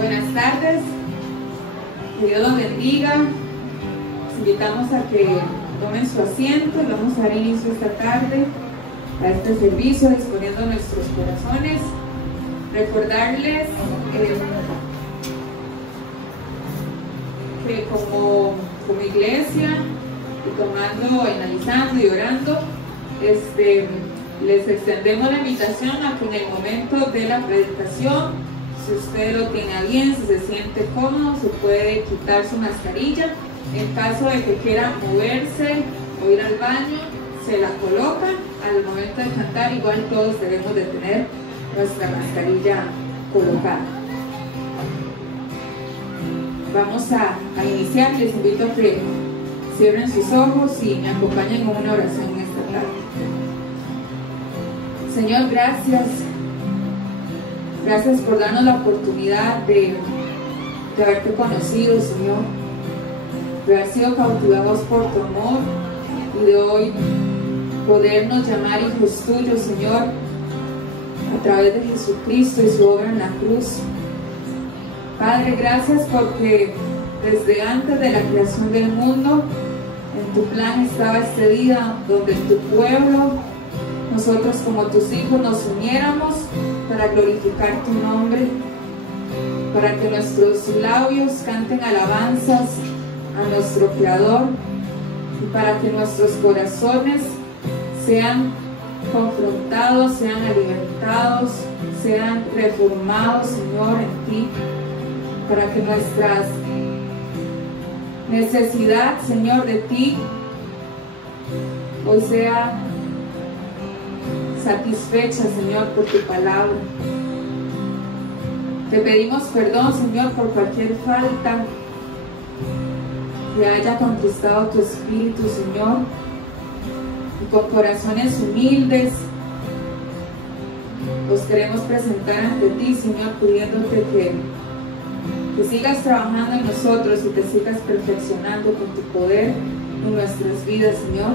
Buenas tardes, que Dios los bendiga. Les invitamos a que tomen su asiento y vamos a dar inicio esta tarde a este servicio, disponiendo nuestros corazones. Recordarles que como iglesia, y tomando, analizando y orando, les extendemos la invitación a que en el momento de la predicación, si usted lo tiene a bien, si se siente cómodo, se puede quitar su mascarilla. En caso de que quiera moverse o ir al baño, se la coloca. Al momento de cantar, igual todos debemos de tener nuestra mascarilla colocada. Vamos a iniciar. Les invito a que cierren sus ojos y me acompañen en una oración esta tarde. Señor, gracias. Gracias por darnos la oportunidad de haberte conocido, Señor, de haber sido cautivados por tu amor y de hoy podernos llamar hijos tuyos, Señor, a través de Jesucristo y su obra en la cruz. Padre, gracias porque desde antes de la creación del mundo, en tu plan estaba este día donde tu pueblo, nosotros como tus hijos, nos uniéramos para glorificar tu nombre, para que nuestros labios canten alabanzas a nuestro Creador y para que nuestros corazones sean confrontados, sean alimentados, sean reformados, Señor, en ti, para que nuestras necesidad, Señor, de ti hoy sea satisfecha, Señor, por tu palabra. Te pedimos perdón, Señor, por cualquier falta que haya contristado tu espíritu, Señor, y con corazones humildes los queremos presentar ante ti, Señor, pidiéndote que sigas trabajando en nosotros y te sigas perfeccionando con tu poder en nuestras vidas, Señor.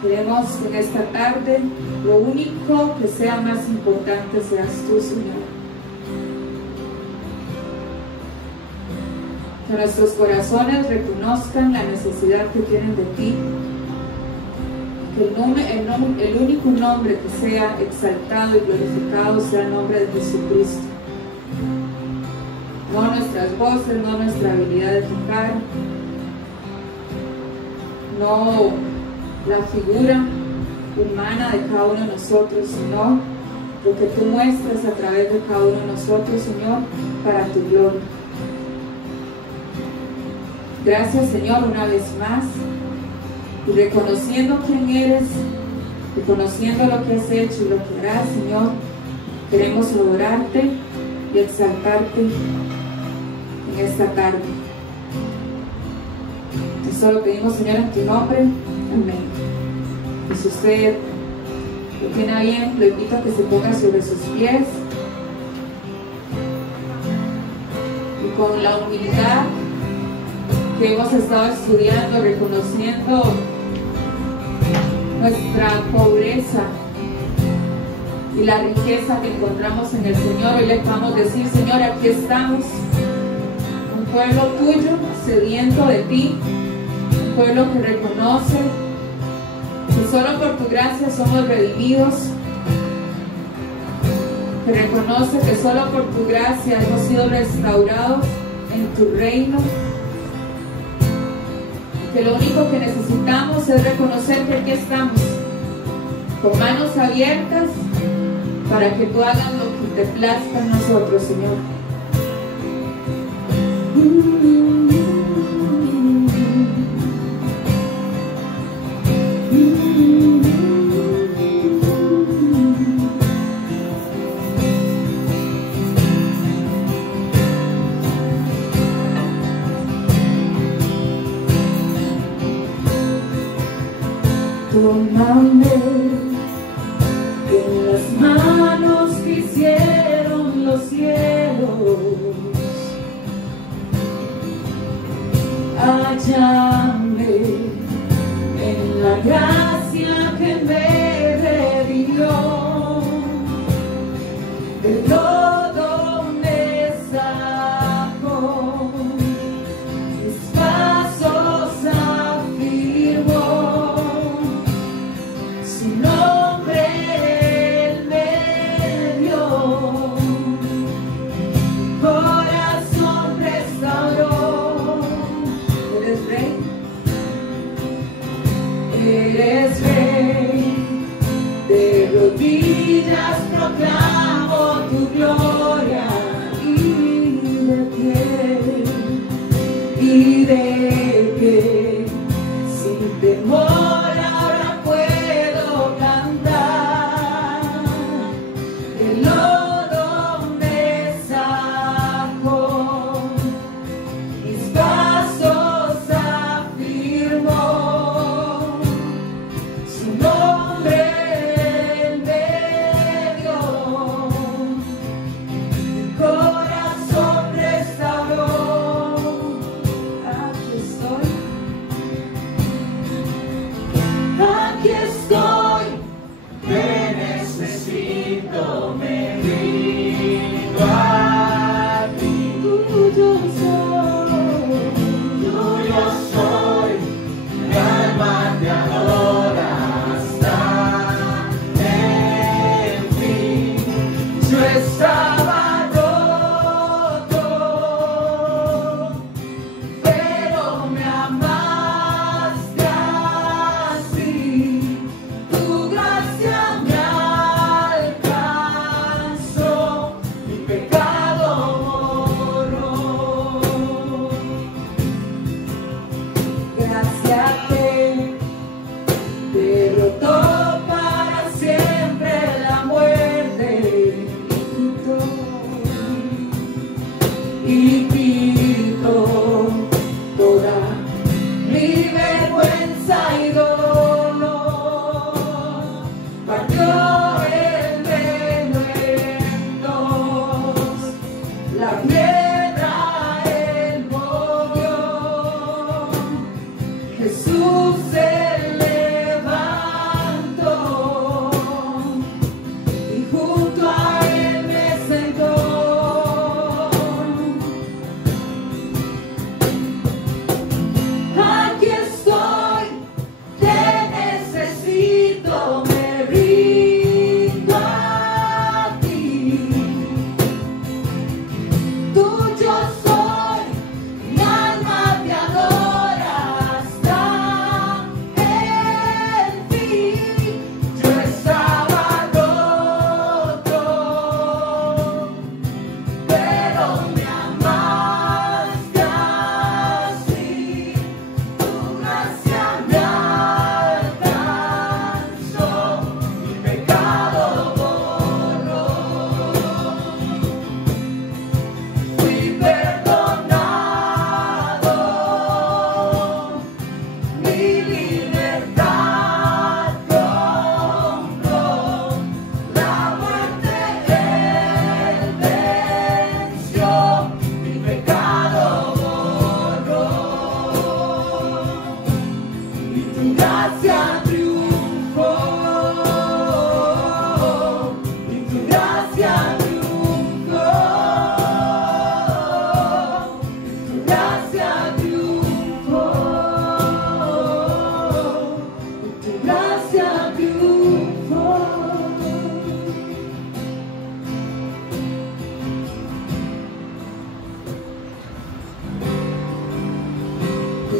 Queremos que en esta tarde lo único que sea más importante seas tú, Señor. Que nuestros corazones reconozcan la necesidad que tienen de ti. Que el único nombre que sea exaltado y glorificado sea el nombre de Jesucristo. No nuestras voces, no nuestra habilidad de tocar, no la figura humana de cada uno de nosotros, sino lo que tú muestras a través de cada uno de nosotros, Señor, para tu gloria. Gracias, Señor, una vez más, y reconociendo quién eres, reconociendo lo que has hecho y lo que harás, Señor, queremos adorarte y exaltarte en esta tarde. Esto lo pedimos, Señor, en tu nombre. Amén. Y si usted lo tiene bien, lo invito a que se ponga sobre sus pies y con la humildad que hemos estado estudiando, reconociendo nuestra pobreza y la riqueza que encontramos en el Señor, hoy le podemos decir: Señor, aquí estamos, un pueblo tuyo, sediento de ti, un pueblo que reconoce que solo por tu gracia somos redimidos, que reconoce que solo por tu gracia hemos sido restaurados en tu reino, que lo único que necesitamos es reconocer que aquí estamos, con manos abiertas, para que tú hagas lo que te plazca en nosotros, Señor. Tómame en las manos que hicieron los cielos, hállame en la gracia que me redimió, de todo me rodillas proclamo tu gloria y de pie, sin temor ahora puedo cantar. El lodo me sacó, mis pasos afirmó, su nombre en medio, mi corazón restauró. Aquí estoy, te necesito, me rindo a ti. Tuyo soy, mi alma te adora hasta en fin. Yo estaba roto, pero me amaste así. Tu gracia me alcanzó, mi pecado borró. Gracias te derrotó para siempre la muerte y quitó toda mi vergüenza y dolor. Partió el velo en dos, la piedra él movió. Jesús se levantó y junto a él me sentó. Aquí estoy, te necesito, me rindo a ti. Tuyo soy, mi alma te adora hasta el fin. Yo estaba roto, pero me amaste así. Tu gracia me alcanzó, mi pecado borró. Fui perdonado, mi libertad compró, la muerte él venció, mi pecado borró. Y tu gracia triunfó, y tu gracia triunfó, y tu gracia triunfó, y tu gracia triunfó.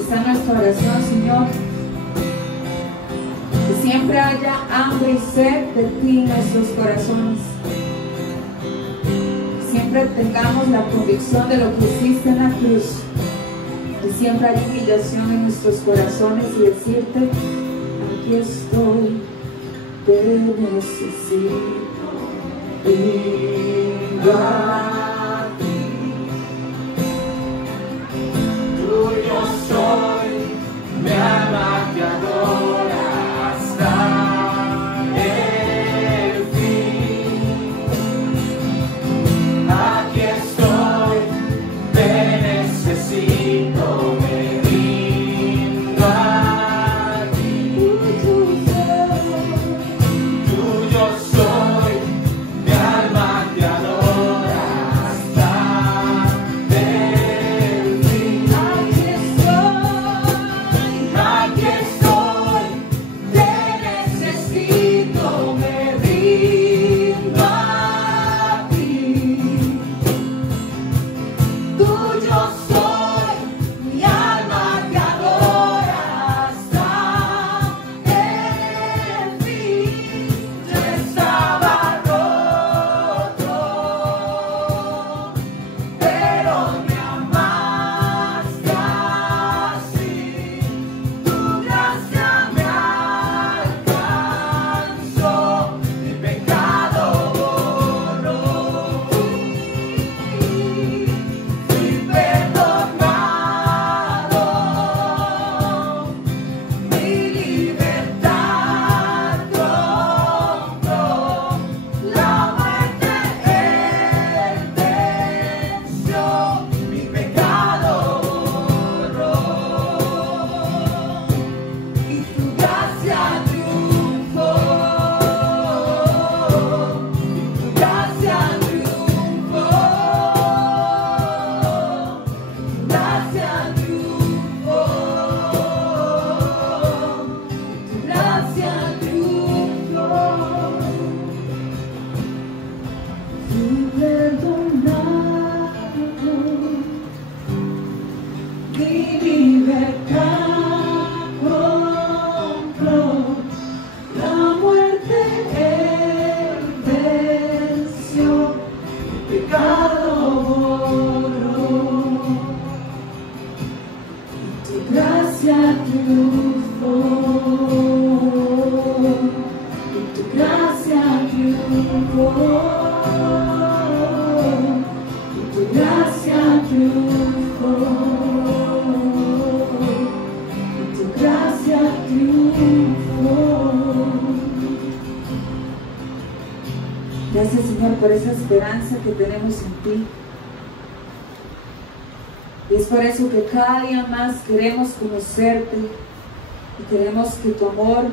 Está nuestra oración, Señor, que siempre haya hambre y sed de ti en nuestros corazones. Que siempre tengamos la convicción de lo que hiciste en la cruz. Que siempre haya humillación en nuestros corazones y decirte: aquí estoy, te necesito, rindo a ti. Tuyo soy, mi alma te adora hasta el fin. Aquí estoy, te necesito, me rindo a ti. Tuyo soy, mi alma te adora y tu gracia triunfó, y tu gracia triunfó. Gracias, Señor, por esa esperanza que tenemos en ti. Y es por eso que cada día más queremos conocerte y queremos que tu amor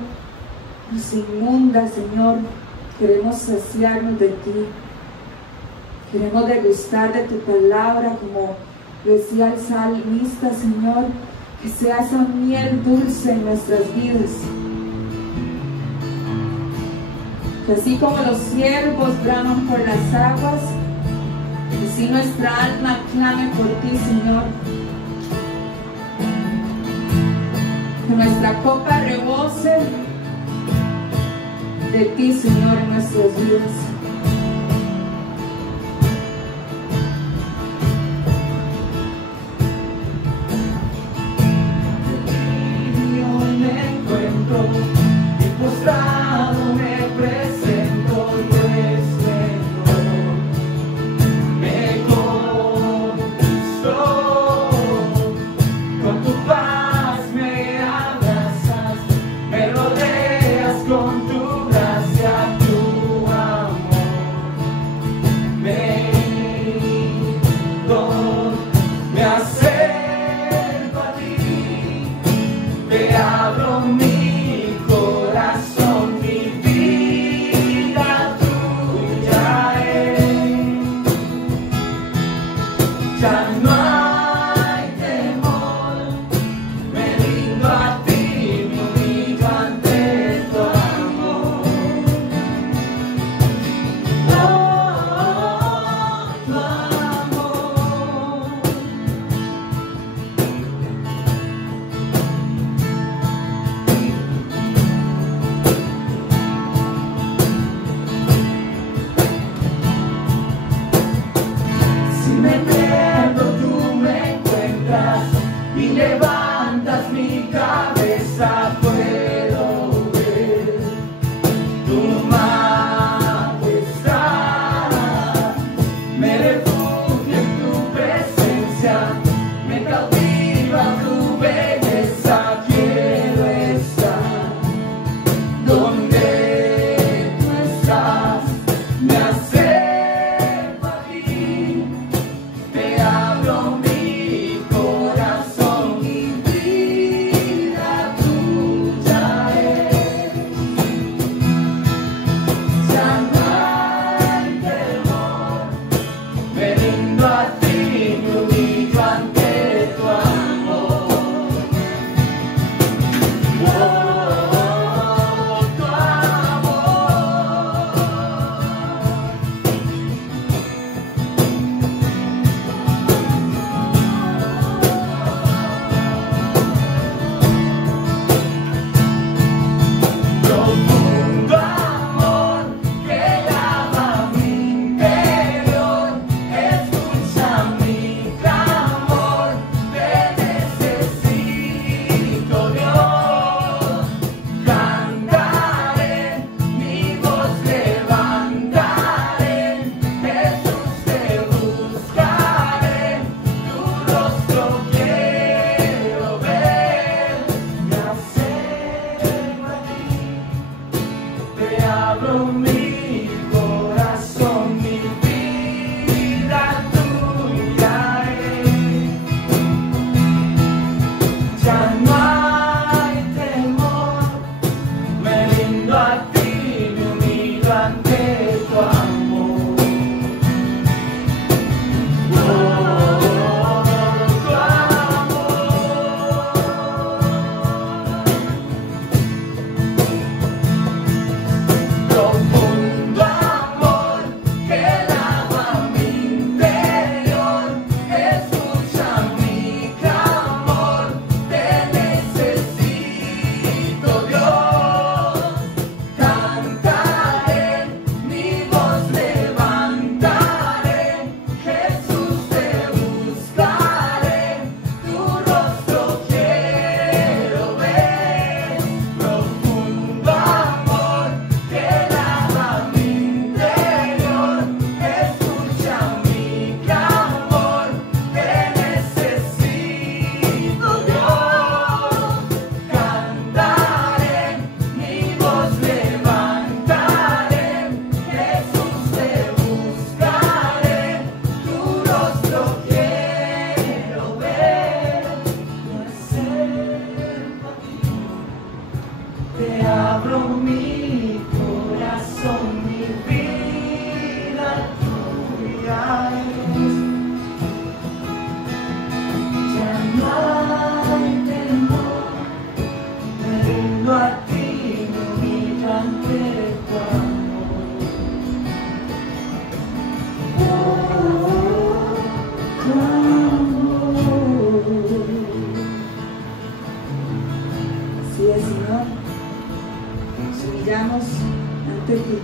nos inunda, Señor. Queremos saciarnos de ti. Queremos degustar de tu palabra, como decía el salmista, Señor, que sea esa miel dulce en nuestras vidas. Que así como los ciervos braman por las aguas, así nuestra alma clame por ti, Señor. Que nuestra copa rebose de ti, Señor, en nuestras vidas. Hoy me encuentro y postrado me presento, pues Señor me conquistó. Con tu paz me abrazas, me rodeas con tu gracia, tu amor. Me acerco a ti, te abro mi corazón, mi vida tuya es. Ya no hay temor, me rindo a ti, me humillo ante tu amor. Oh, tu amor. Si me pierdo, tú me encuentras y levantas mi cabeza, puedo ver tu majestad. Me refugio en tu presencia, me cautiva tu belleza, quiero estar donde tú estás. Me acerco a ti, te abro mi corazón, mi vida tuya es. Ya no hay temor, me rindo a ti, me humillo ante tu amor. Oh, tu amor. Profundo amor que lava mi interior, escucha mi clamor, te necesito, Dios. Cantaré, mi voz levantaré, Jesús te buscaré, tu rostro quiero ver. Me acerco a ti, te abro mi corazón, mi vida tuya es. Ya no hay temor, me rindo a ti, me humillo ante tu amor. Oh, tu amor. Profundo amor que lava mi interior, escucha mi clamor, te necesito, Dios. Cantaré, mi vida tuya es. Ya no hay temor, me rindo a ti, me humillo ante tu amor. Tu amor. Así es, Señor, nos humillamos ante ti.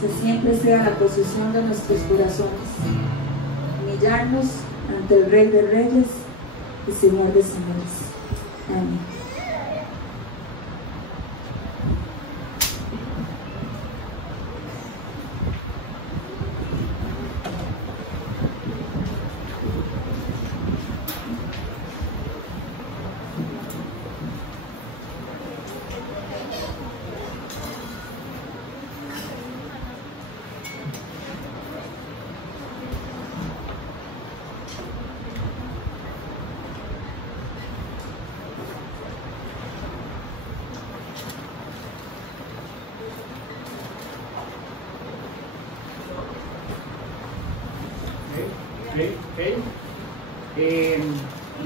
Que siempre sea la posición de nuestros corazones, humillarnos ante el Rey de Reyes y Señor de Señores. Amén.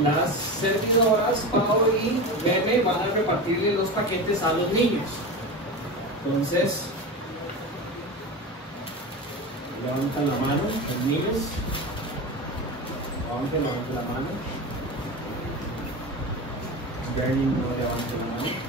Las servidoras, Pau y Meme, van a repartirle los paquetes a los niños. Entonces, levantan la mano los niños. Levanten la mano. Bernie no levante la mano.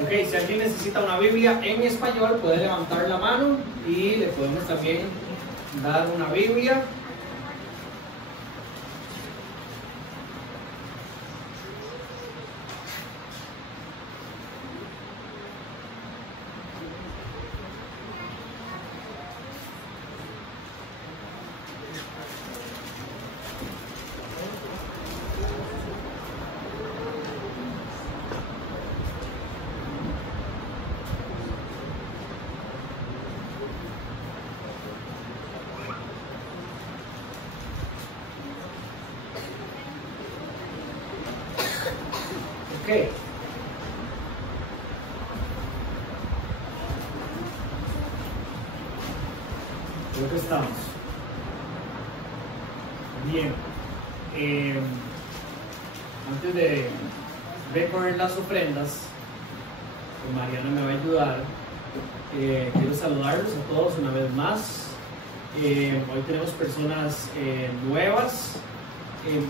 Ok, si alguien necesita una Biblia en español, puede levantar la mano y le podemos también dar una Biblia. Ok. Creo que estamos. Bien. Antes de poner las ofrendas, Mariana me va a ayudar. Quiero saludarlos a todos una vez más. Hoy tenemos personas nuevas.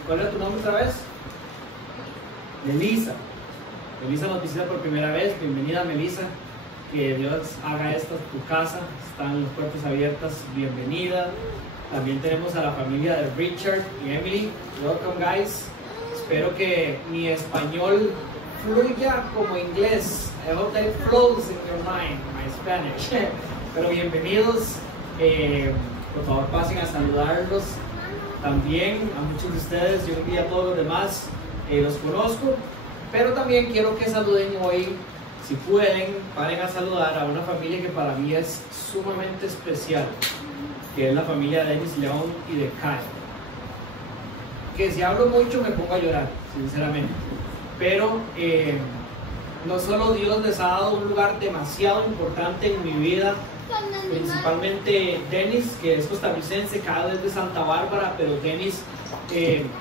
¿Cuál era tu nombre otra vez? Melissa. Melissa nos visita por primera vez. Bienvenida, Melissa. Que Dios haga esta tu casa. Están las puertas abiertas. Bienvenida. También tenemos a la familia de Richard y Emily. Welcome, guys. Espero que mi español fluya como inglés. I hope that it flows in your mind, my Spanish. Pero bienvenidos. Por favor, pasen a saludarlos. También a muchos de ustedes. Yo un día a todos los demás los conozco. Pero también quiero que saluden hoy, si pueden, paren a saludar a una familia que para mí es sumamente especial, que es la familia de Denis León y de Kai. Que si hablo mucho me pongo a llorar, sinceramente. Pero no solo Dios les ha dado un lugar demasiado importante en mi vida, principalmente Dennis, que es costarricense, cada vez de Santa Bárbara, pero Dennis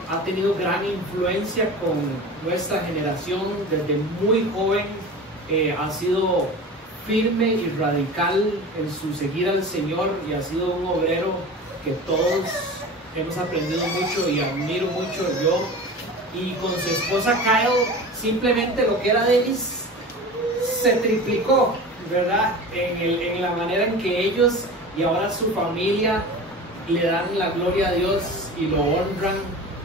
ha tenido gran influencia con nuestra generación desde muy joven, ha sido firme y radical en su seguir al Señor y ha sido un obrero que todos hemos aprendido mucho y admiro mucho yo. Y con su esposa Kyle, simplemente lo que era Dennis se triplicó, ¿verdad? En la manera en que ellos y ahora su familia le dan la gloria a Dios y lo honran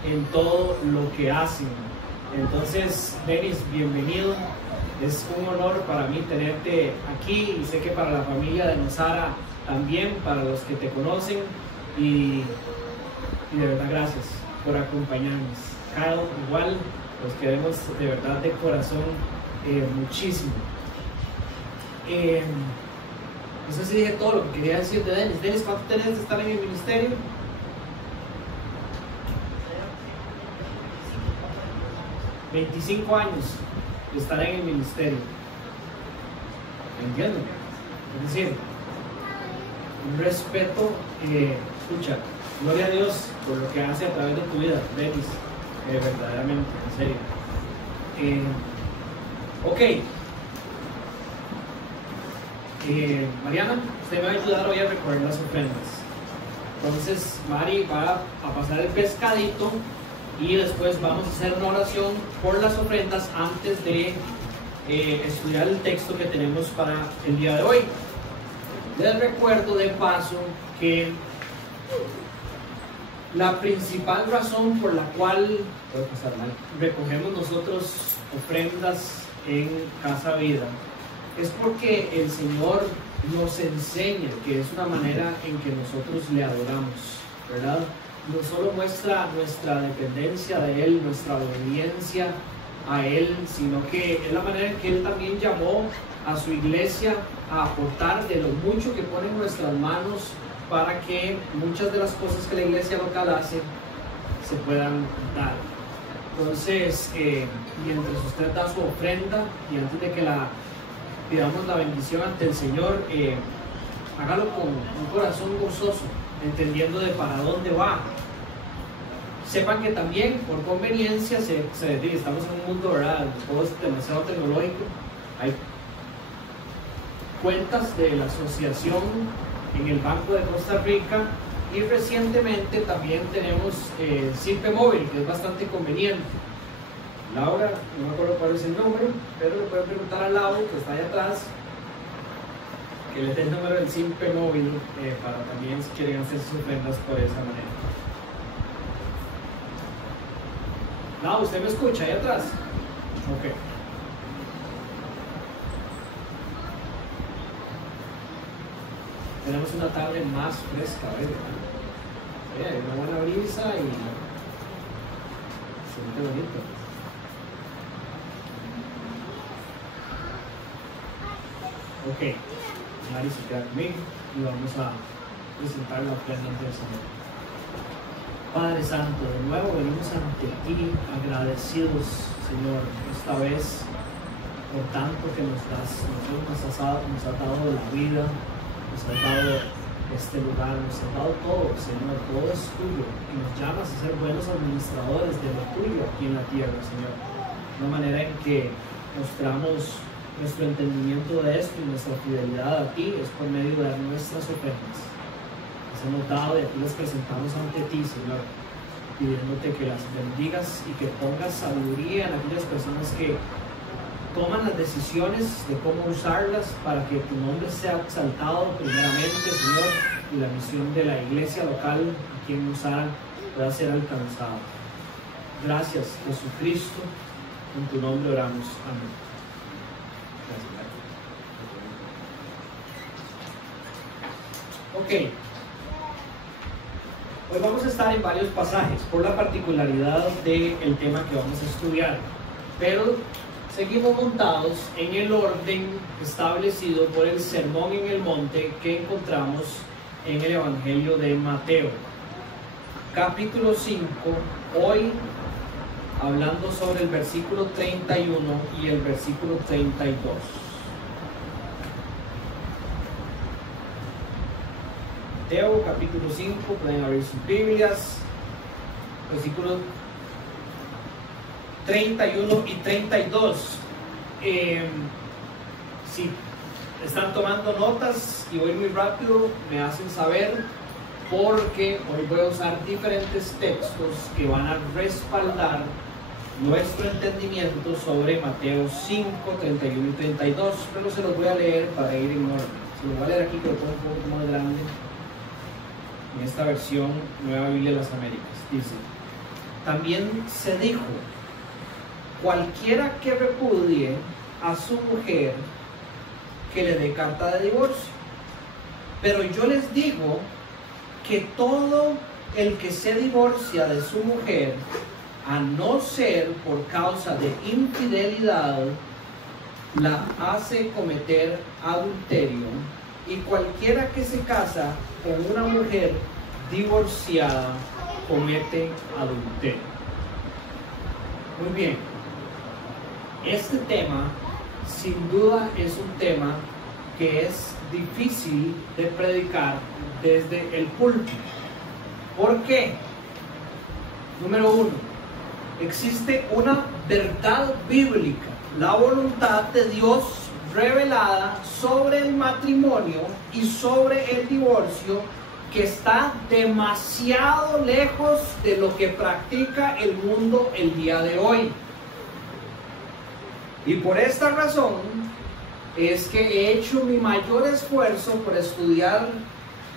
en todo lo que hacen. Entonces, Dennis, bienvenido. Es un honor para mí tenerte aquí y sé que para la familia de Nosara también, para los que te conocen, y de verdad gracias por acompañarnos. Kyle, igual, los queremos de verdad de corazón muchísimo. No sé si dije todo lo que quería decir de Dennis. Dennis, ¿cuánto tenés de estar en el ministerio? 25 años de estar en el ministerio. Entiendo. Es decir, un respeto, escucha, gloria a Dios por lo que hace a través de tu vida, Dennis, verdaderamente, en serio. Ok. Mariana, usted me va a ayudar hoy a recoger las ofrendas. Entonces, Mari va a pasar el pescadito y después vamos a hacer una oración por las ofrendas antes de estudiar el texto que tenemos para el día de hoy. Les recuerdo de paso que la principal razón por la cual recogemos nosotros ofrendas en Casa Vida es porque el Señor nos enseña que es una manera en que nosotros le adoramos, ¿verdad? No solo muestra nuestra dependencia de Él, nuestra obediencia a Él, sino que es la manera en que Él también llamó a su iglesia a aportar de lo mucho que pone en nuestras manos para que muchas de las cosas que la iglesia local hace se puedan dar. Entonces, mientras usted da su ofrenda y antes de que pidamos la bendición ante el Señor, hágalo con un corazón gozoso, entendiendo de para dónde va. Sepan que también, por conveniencia, estamos en un mundo, ¿verdad?, todo es demasiado tecnológico. Hay cuentas de la asociación en el Banco de Costa Rica y recientemente también tenemos Simpe Móvil, que es bastante conveniente. Laura, no me acuerdo cuál es el número, pero le pueden preguntar al lado que está allá atrás, que les dé el número del Simpe Móvil para también si quieren hacer sus ofrendas por esa manera. No, ¿usted me escucha ahí atrás? Ok. Tenemos una tarde más fresca, ¿verdad? Hay una buena brisa y se siente bonito. Ok, Mari se queda conmigo y vamos a presentar la ofrenda ante el Señor. Padre Santo, de nuevo venimos ante ti agradecidos, Señor, esta vez por tanto que nos das. Nos has dado la vida, nos has dado este lugar, nos has dado todo, Señor, todo es tuyo y nos llamas a ser buenos administradores de lo tuyo aquí en la tierra, Señor. De una manera en que mostramos nuestro entendimiento de esto y nuestra fidelidad a ti es por medio de nuestras ofrendas. Las hemos dado y aquí las presentamos ante ti, Señor, pidiéndote que las bendigas y que pongas sabiduría en aquellas personas que toman las decisiones de cómo usarlas para que tu nombre sea exaltado primeramente, Señor, y la misión de la iglesia local aquí en Nosara pueda ser alcanzada. Gracias, Jesucristo, en tu nombre oramos. Amén. Ok, hoy vamos a estar en varios pasajes por la particularidad del tema que vamos a estudiar, pero seguimos montados en el orden establecido por el Sermón en el Monte que encontramos en el Evangelio de Mateo, capítulo 5. Hoy hablando sobre el versículo 31 y el versículo 32. Mateo capítulo 5, pueden abrir sus Biblias, versículos 31 y 32. Si están tomando notas y voy muy rápido, me hacen saber, porque hoy voy a usar diferentes textos que van a respaldar nuestro entendimiento sobre Mateo 5, 31 y 32, pero se los voy a leer para ir en orden. Se los voy a leer aquí, que lo pongo un poco más grande, en esta versión Nueva Biblia de las Américas. Dice: también se dijo, cualquiera que repudie a su mujer, que le dé carta de divorcio. Pero yo les digo que todo el que se divorcia de su mujer, a no ser por causa de infidelidad, la hace cometer adulterio, y cualquiera que se casa con una mujer divorciada comete adulterio. Muy bien, este tema sin duda es un tema que es difícil de predicar desde el púlpito. ¿Por qué? Número uno, existe una verdad bíblica, la voluntad de Dios revelada sobre el matrimonio y sobre el divorcio, que está demasiado lejos de lo que practica el mundo el día de hoy. Y por esta razón es que he hecho mi mayor esfuerzo por estudiar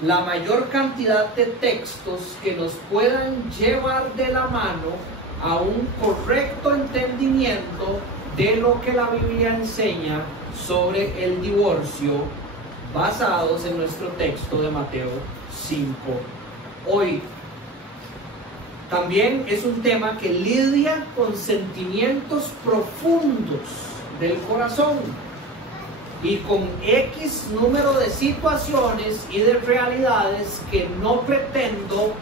la mayor cantidad de textos que nos puedan llevar de la mano a un correcto entendimiento de lo que la Biblia enseña sobre el divorcio, basados en nuestro texto de Mateo 5 hoy. También es un tema que lidia con sentimientos profundos del corazón y con X número de situaciones y de realidades que no pretendo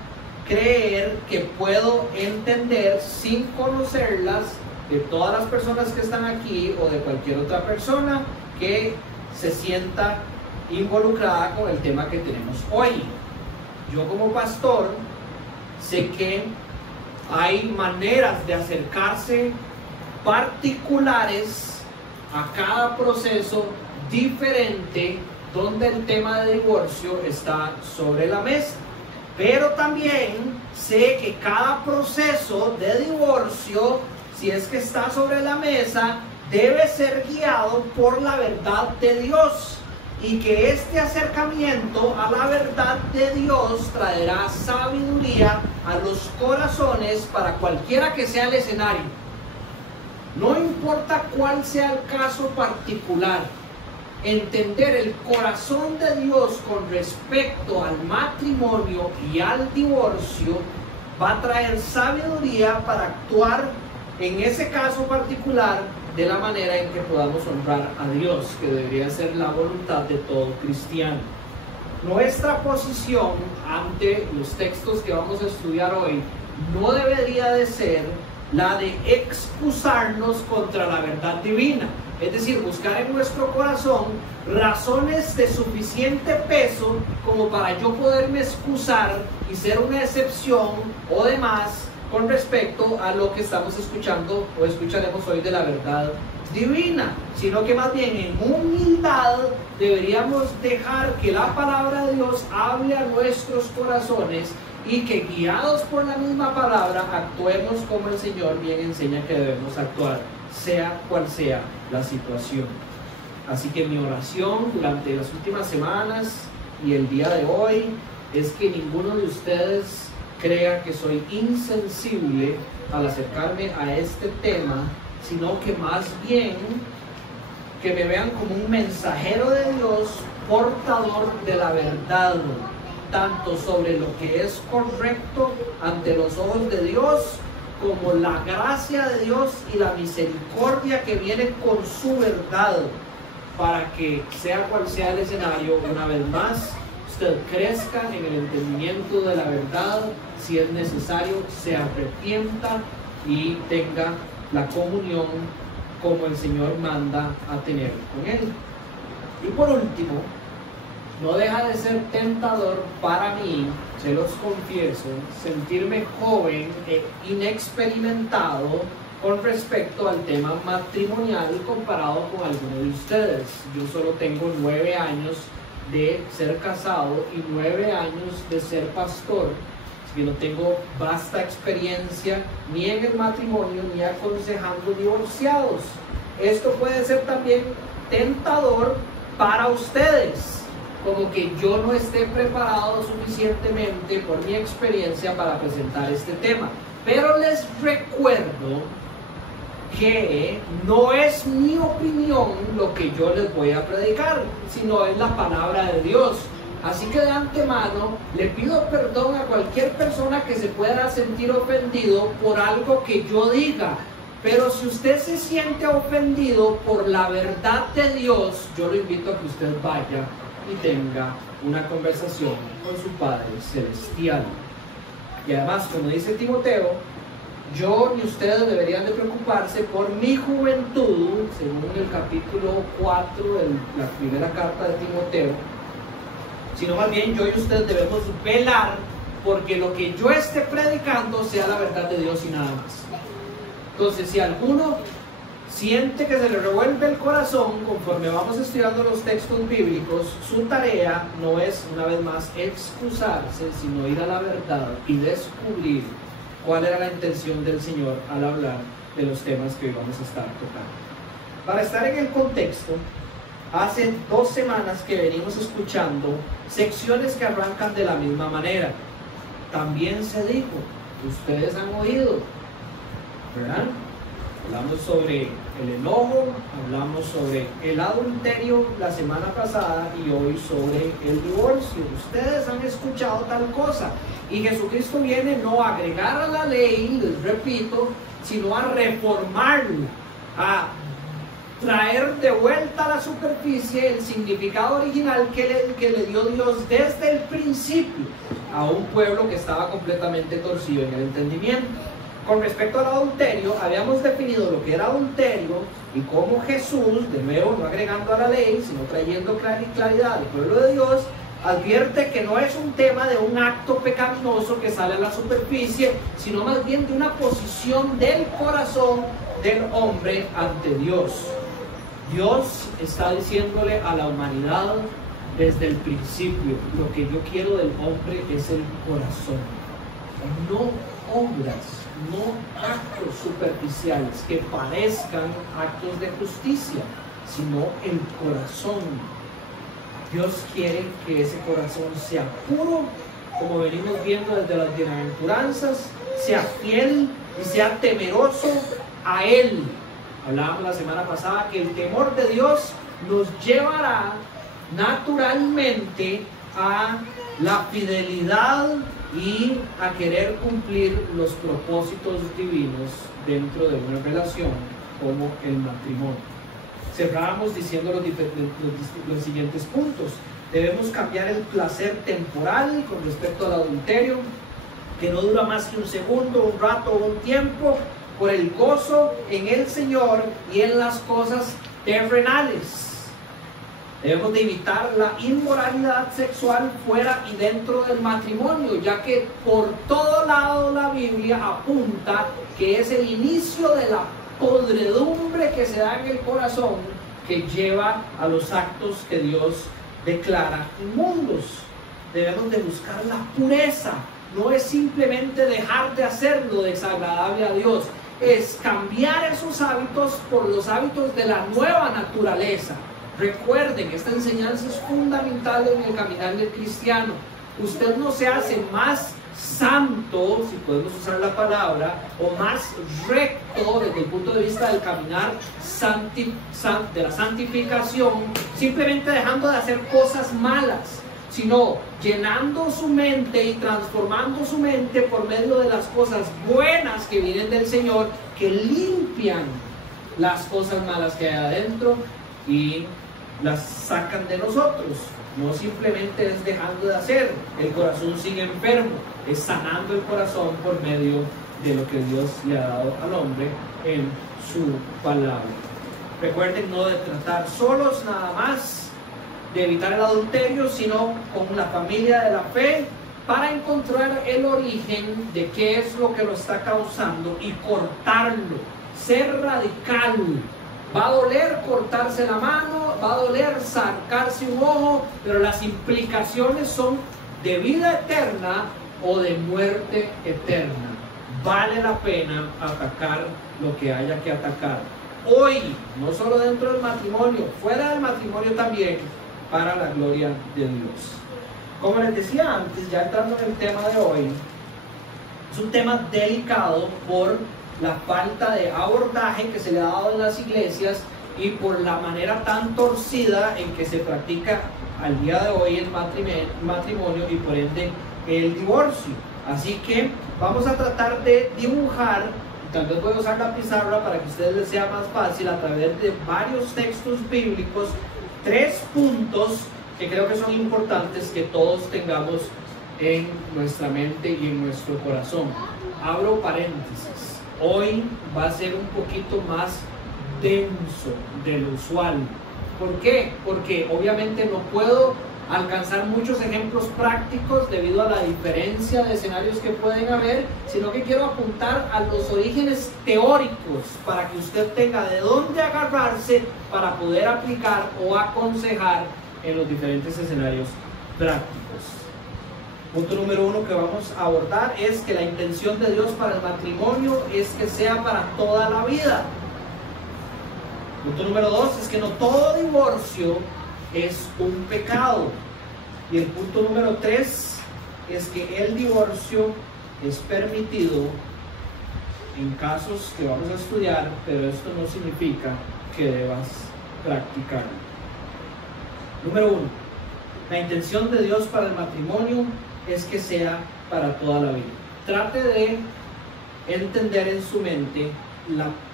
creer que puedo entender sin conocerlas de todas las personas que están aquí o de cualquier otra persona que se sienta involucrada con el tema que tenemos hoy. Yo como pastor sé que hay maneras de acercarse particulares a cada proceso diferente donde el tema de divorcio está sobre la mesa. Pero también sé que cada proceso de divorcio, si es que está sobre la mesa, debe ser guiado por la verdad de Dios, y que este acercamiento a la verdad de Dios traerá sabiduría a los corazones para cualquiera que sea el escenario. No importa cuál sea el caso particular, entender el corazón de Dios con respecto al matrimonio y al divorcio va a traer sabiduría para actuar en ese caso particular de la manera en que podamos honrar a Dios, que debería ser la voluntad de todo cristiano. Nuestra posición ante los textos que vamos a estudiar hoy no debería de ser la de excusarnos contra la verdad divina, es decir, buscar en nuestro corazón razones de suficiente peso como para yo poderme excusar y ser una excepción o demás con respecto a lo que estamos escuchando o escucharemos hoy de la verdad divina, sino que más bien en humildad deberíamos dejar que la palabra de Dios hable a nuestros corazones y que guiados por la misma palabra actuemos como el Señor bien enseña que debemos actuar, sea cual sea la situación. Así que mi oración durante las últimas semanas y el día de hoy es que ninguno de ustedes crea que soy insensible al acercarme a este tema, sino que más bien que me vean como un mensajero de Dios, portador de la verdad, tanto sobre lo que es correcto ante los ojos de Dios, como la gracia de Dios y la misericordia que viene con su verdad, para que sea cual sea el escenario, una vez más, usted crezca en el entendimiento de la verdad, si es necesario, se arrepienta y tenga la comunión como el Señor manda a tener con Él. Y por último, no deja de ser tentador para mí, se los confieso, sentirme joven e inexperimentado con respecto al tema matrimonial comparado con algunos de ustedes. Yo solo tengo 9 años de ser casado y 9 años de ser pastor, así que no tengo vasta experiencia ni en el matrimonio ni aconsejando divorciados. Esto puede ser también tentador para ustedes, como que yo no esté preparado suficientemente por mi experiencia para presentar este tema. Pero les recuerdo que no es mi opinión lo que yo les voy a predicar, sino es la palabra de Dios. Así que de antemano le pido perdón a cualquier persona que se pueda sentir ofendido por algo que yo diga. Pero si usted se siente ofendido por la verdad de Dios, yo lo invito a que usted vaya y tenga una conversación con su Padre Celestial. Y además, como dice Timoteo, yo ni ustedes deberían de preocuparse por mi juventud, según el capítulo 4 de la primera carta de Timoteo, sino más bien yo y ustedes debemos velar porque lo que yo esté predicando sea la verdad de Dios y nada más. Entonces, si alguno siente que se le revuelve el corazón conforme vamos estudiando los textos bíblicos, su tarea no es, una vez más, excusarse, sino ir a la verdad y descubrir cuál era la intención del Señor al hablar de los temas que hoy vamos a estar tocando. Para estar en el contexto, hace 2 semanas que venimos escuchando secciones que arrancan de la misma manera. También se dijo, ustedes han oído, ¿verdad? Hablamos sobre el enojo, hablamos sobre el adulterio la semana pasada y hoy sobre el divorcio. Ustedes han escuchado tal cosa. Y Jesucristo viene no a agregar a la ley, les repito, sino a reformarla, a traer de vuelta a la superficie el significado original que le dio Dios desde el principio a un pueblo que estaba completamente torcido en el entendimiento. Con respecto al adulterio, habíamos definido lo que era adulterio y cómo Jesús, de nuevo no agregando a la ley, sino trayendo claridad al pueblo de Dios, advierte que no es un tema de un acto pecaminoso que sale a la superficie, sino más bien de una posición del corazón del hombre ante Dios. Dios está diciéndole a la humanidad desde el principio, lo que yo quiero del hombre es el corazón, no obras, no actos superficiales que parezcan actos de justicia, sino el corazón. Dios quiere que ese corazón sea puro, como venimos viendo desde las bienaventuranzas, sea fiel y sea temeroso a Él. Hablábamos la semana pasada que el temor de Dios nos llevará naturalmente a la fidelidad y a querer cumplir los propósitos divinos dentro de una relación como el matrimonio. Cerramos diciendo los siguientes puntos. Debemos cambiar el placer temporal con respecto al adulterio, que no dura más que un segundo, un rato o un tiempo, por el gozo en el Señor y en las cosas terrenales. Debemos de evitar la inmoralidad sexual fuera y dentro del matrimonio, ya que por todo lado la Biblia apunta que es el inicio de la podredumbre que se da en el corazón que lleva a los actos que Dios declara inmundos. Debemos de buscar la pureza, no es simplemente dejar de hacer lo desagradable a Dios, es cambiar esos hábitos por los hábitos de la nueva naturaleza. Recuerden, esta enseñanza es fundamental en el caminar del cristiano. Usted no se hace más santo, si podemos usar la palabra, o más recto desde el punto de vista del caminar de la santificación, simplemente dejando de hacer cosas malas, sino llenando su mente y transformando su mente por medio de las cosas buenas que vienen del Señor, que limpian las cosas malas que hay adentro y las sacan de nosotros. No simplemente es dejando de hacer, el corazón sigue enfermo, es sanando el corazón por medio de lo que Dios le ha dado al hombre en su palabra. Recuerden no de tratar solos nada más, de evitar el adulterio, sino con la familia de la fe, para encontrar el origen de qué es lo que lo está causando y cortarlo, ser radical. Va a doler cortarse la mano, va a doler sacarse un ojo, pero las implicaciones son de vida eterna o de muerte eterna. Vale la pena atacar lo que haya que atacar. Hoy, no solo dentro del matrimonio, fuera del matrimonio también, para la gloria de Dios. Como les decía antes, ya entrando en el tema de hoy, es un tema delicado por la falta de abordaje que se le ha dado en las iglesias y por la manera tan torcida en que se practica al día de hoy el matrimonio y por ende el divorcio. Así que vamos a tratar de dibujar, tal vez voy a usar la pizarra para que a ustedes les sea más fácil, a través de varios textos bíblicos, 3 puntos que creo que son importantes que todos tengamos en nuestra mente y en nuestro corazón. Abro paréntesis. Hoy va a ser un poquito más denso de lo usual. ¿Por qué? Porque obviamente no puedo alcanzar muchos ejemplos prácticos debido a la diferencia de escenarios que pueden haber, sino que quiero apuntar a los orígenes teóricos para que usted tenga de dónde agarrarse para poder aplicar o aconsejar en los diferentes escenarios prácticos. Punto número 1 que vamos a abordar es que la intención de Dios para el matrimonio es que sea para toda la vida. Punto número 2 es que no todo divorcio es un pecado. Y el punto número 3 es que el divorcio es permitido en casos que vamos a estudiar, pero esto no significa que debas practicarlo. Número 1. La intención de Dios para el matrimonio es que sea para toda la vida. Trate de entender en su mente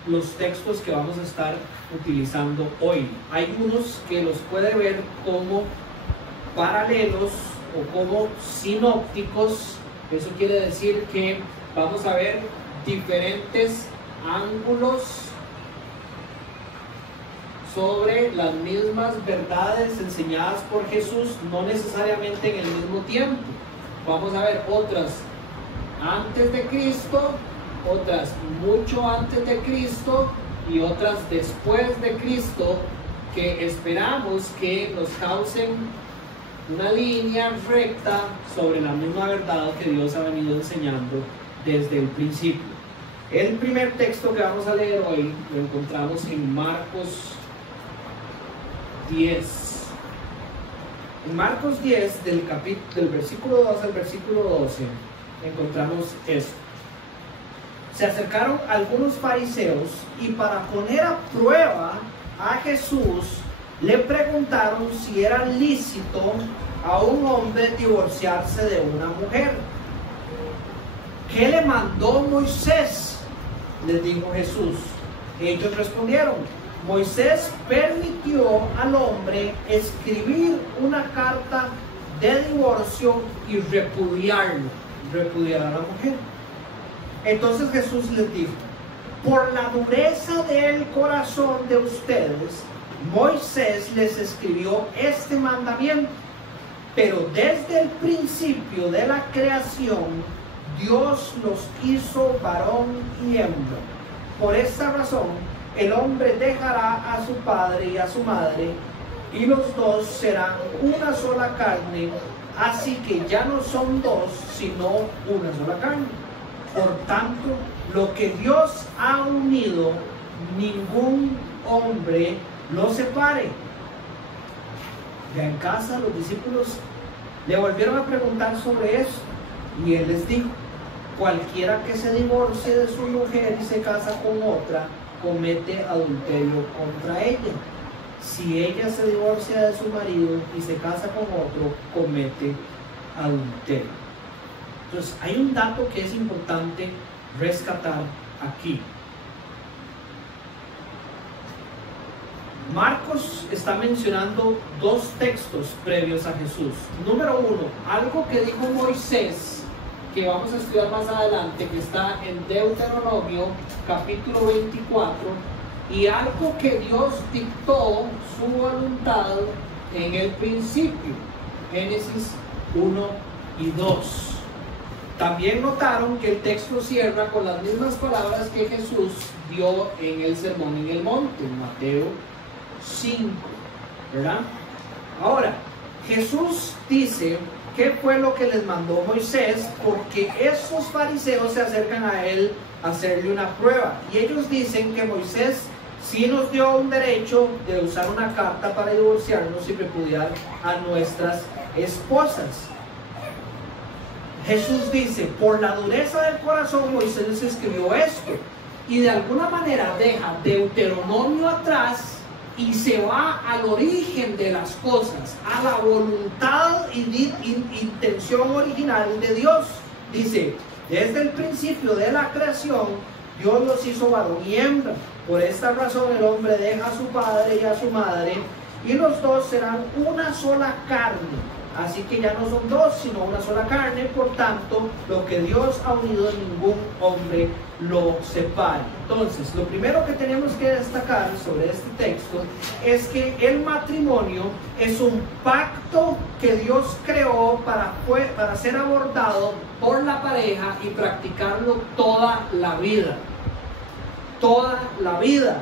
los textos que vamos a estar utilizando hoy. Hay unos que los puede ver como paralelos o como sinópticos. Eso quiere decir que vamos a ver diferentes ángulos sobre las mismas verdades enseñadas por Jesús, no necesariamente en el mismo tiempo. Vamos a ver otras antes de Cristo, otras mucho antes de Cristo y otras después de Cristo, que esperamos que nos causen una línea recta sobre la misma verdad que Dios ha venido enseñando desde el principio. El primer texto que vamos a leer hoy lo encontramos en Marcos 10. En Marcos 10, del versículo 2 al versículo 12, encontramos esto. Se acercaron algunos fariseos y para poner a prueba a Jesús, le preguntaron si era lícito a un hombre divorciarse de una mujer. ¿Qué le mandó Moisés?, les dijo Jesús. Ellos respondieron: Moisés permitió al hombre escribir una carta de divorcio y repudiar a la mujer. Entonces Jesús les dijo: por la dureza del corazón de ustedes, Moisés les escribió este mandamiento, pero desde el principio de la creación, Dios los hizo varón y hembra. Por esta razón, el hombre dejará a su padre y a su madre, y los dos serán una sola carne. Así que ya no son dos, sino una sola carne. Por tanto, lo que Dios ha unido, ningún hombre lo separe. Ya en casa los discípulos le volvieron a preguntar sobre eso, y él les dijo: cualquiera que se divorcie de su mujer y se casa con otra, comete adulterio contra ella. Si ella se divorcia de su marido y se casa con otro, comete adulterio. Entonces, hay un dato que es importante rescatar aquí. Marcos está mencionando dos textos previos a Jesús. Número 1, algo que dijo Moisés que vamos a estudiar más adelante, que está en Deuteronomio capítulo 24, y algo que Dios dictó su voluntad en el principio, Génesis 1 y 2. También notaron que el texto cierra con las mismas palabras que Jesús dio en el Sermón en el Monte, en Mateo 5, ¿verdad? Ahora, Jesús dice qué fue lo que les mandó Moisés, porque esos fariseos se acercan a él a hacerle una prueba, y ellos dicen que Moisés sí nos dio un derecho de usar una carta para divorciarnos y repudiar a nuestras esposas. Jesús dice, por la dureza del corazón Moisés escribió esto, y de alguna manera deja Deuteronomio atrás y se va al origen de las cosas, a la voluntad y intención original de Dios. Dice, desde el principio de la creación, Dios los hizo varón y hembra. Por esta razón el hombre deja a su padre y a su madre, y los dos serán una sola carne. Así que ya no son dos, sino una sola carne. Por tanto, lo que Dios ha unido, ningún hombre lo separe. Entonces, lo primero que tenemos que destacar sobre este texto es que el matrimonio es un pacto que Dios creó para ser abordado por la pareja y practicarlo toda la vida. Toda la vida.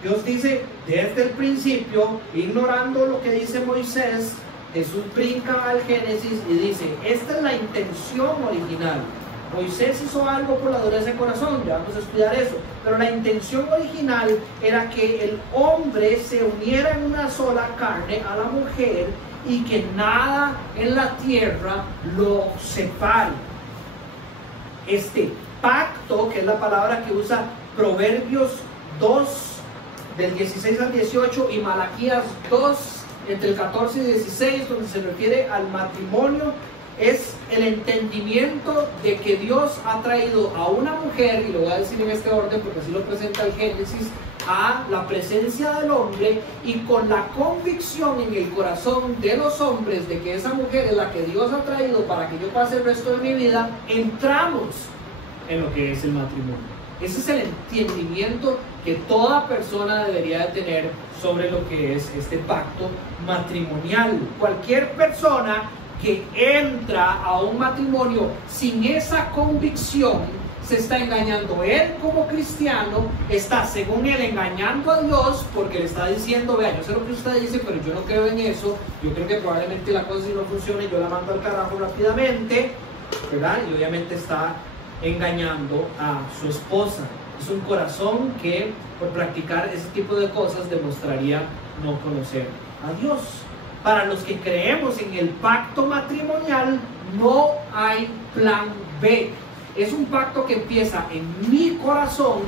Dios dice desde el principio, ignorando lo que dice Moisés, Jesús brinca al Génesis y dice, esta es la intención original. Moisés hizo algo por la dureza de corazón, ya vamos a estudiar eso, pero la intención original era que el hombre se uniera en una sola carne a la mujer y que nada en la tierra lo separe. Este pacto, que es la palabra que usa Proverbios 2 del 16 al 18 y Malaquías 2 entre el 14 y 16, donde se refiere al matrimonio, es el entendimiento de que Dios ha traído a una mujer, y lo voy a decir en este orden porque así lo presenta el Génesis, a la presencia del hombre, y con la convicción en el corazón de los hombres de que esa mujer es la que Dios ha traído para que yo pase el resto de mi vida, entramos en lo que es el matrimonio. Ese es el entendimiento que toda persona debería de tener sobre lo que es este pacto matrimonial. Cualquier persona que entra a un matrimonio sin esa convicción se está engañando. Él como cristiano está, según él, engañando a Dios, porque le está diciendo, vea, yo sé lo que usted dice, pero yo no creo en eso, yo creo que probablemente la cosa si no funciona y yo la mando al carajo rápidamente, ¿verdad? Y obviamente está engañando a su esposa. Es un corazón que por practicar ese tipo de cosas demostraría no conocer a Dios. Para los que creemos en el pacto matrimonial no hay plan B. Es un pacto que empieza en mi corazón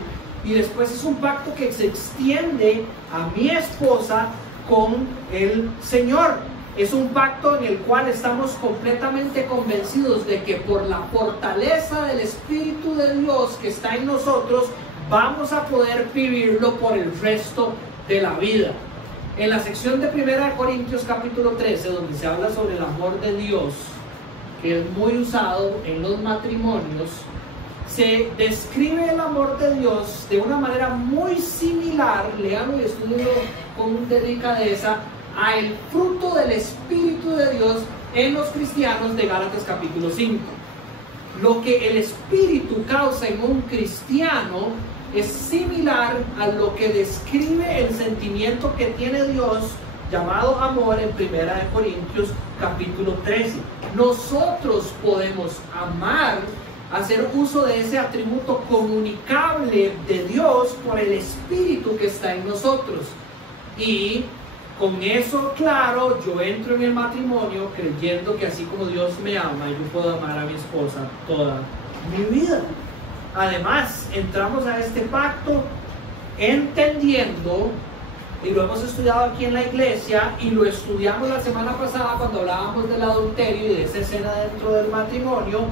y después es un pacto que se extiende a mi esposa con el Señor. Es un pacto en el cual estamos completamente convencidos de que por la fortaleza del Espíritu de Dios que está en nosotros, vamos a poder vivirlo por el resto de la vida. En la sección de 1 Corintios capítulo 13, donde se habla sobre el amor de Dios, que es muy usado en los matrimonios, se describe el amor de Dios de una manera muy similar, léanlo y estudienlo con delicadeza, a el fruto del Espíritu de Dios en los cristianos de Gálatas capítulo 5. Lo que el Espíritu causa en un cristiano es similar a lo que describe el sentimiento que tiene Dios llamado amor en 1 Corintios capítulo 13. Nosotros podemos amar, hacer uso de ese atributo comunicable de Dios por el Espíritu que está en nosotros. Y con eso claro, yo entro en el matrimonio creyendo que así como Dios me ama, yo puedo amar a mi esposa toda mi vida. Además, entramos a este pacto entendiendo, y lo hemos estudiado aquí en la iglesia, y lo estudiamos la semana pasada cuando hablábamos del adulterio y de esa escena dentro del matrimonio,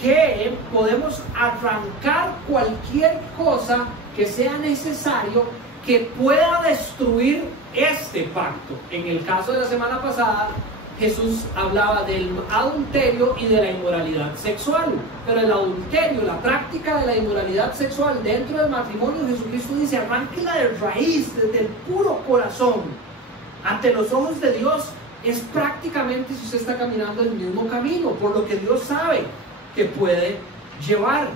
que podemos arrancar cualquier cosa que sea necesario que pueda destruir este pacto. En el caso de la semana pasada, Jesús hablaba del adulterio y de la inmoralidad sexual. Pero el adulterio, la práctica de la inmoralidad sexual dentro del matrimonio, Jesucristo dice, arránquela de raíz, desde el puro corazón. Ante los ojos de Dios es prácticamente si usted está caminando el mismo camino, por lo que Dios sabe que puede llevar.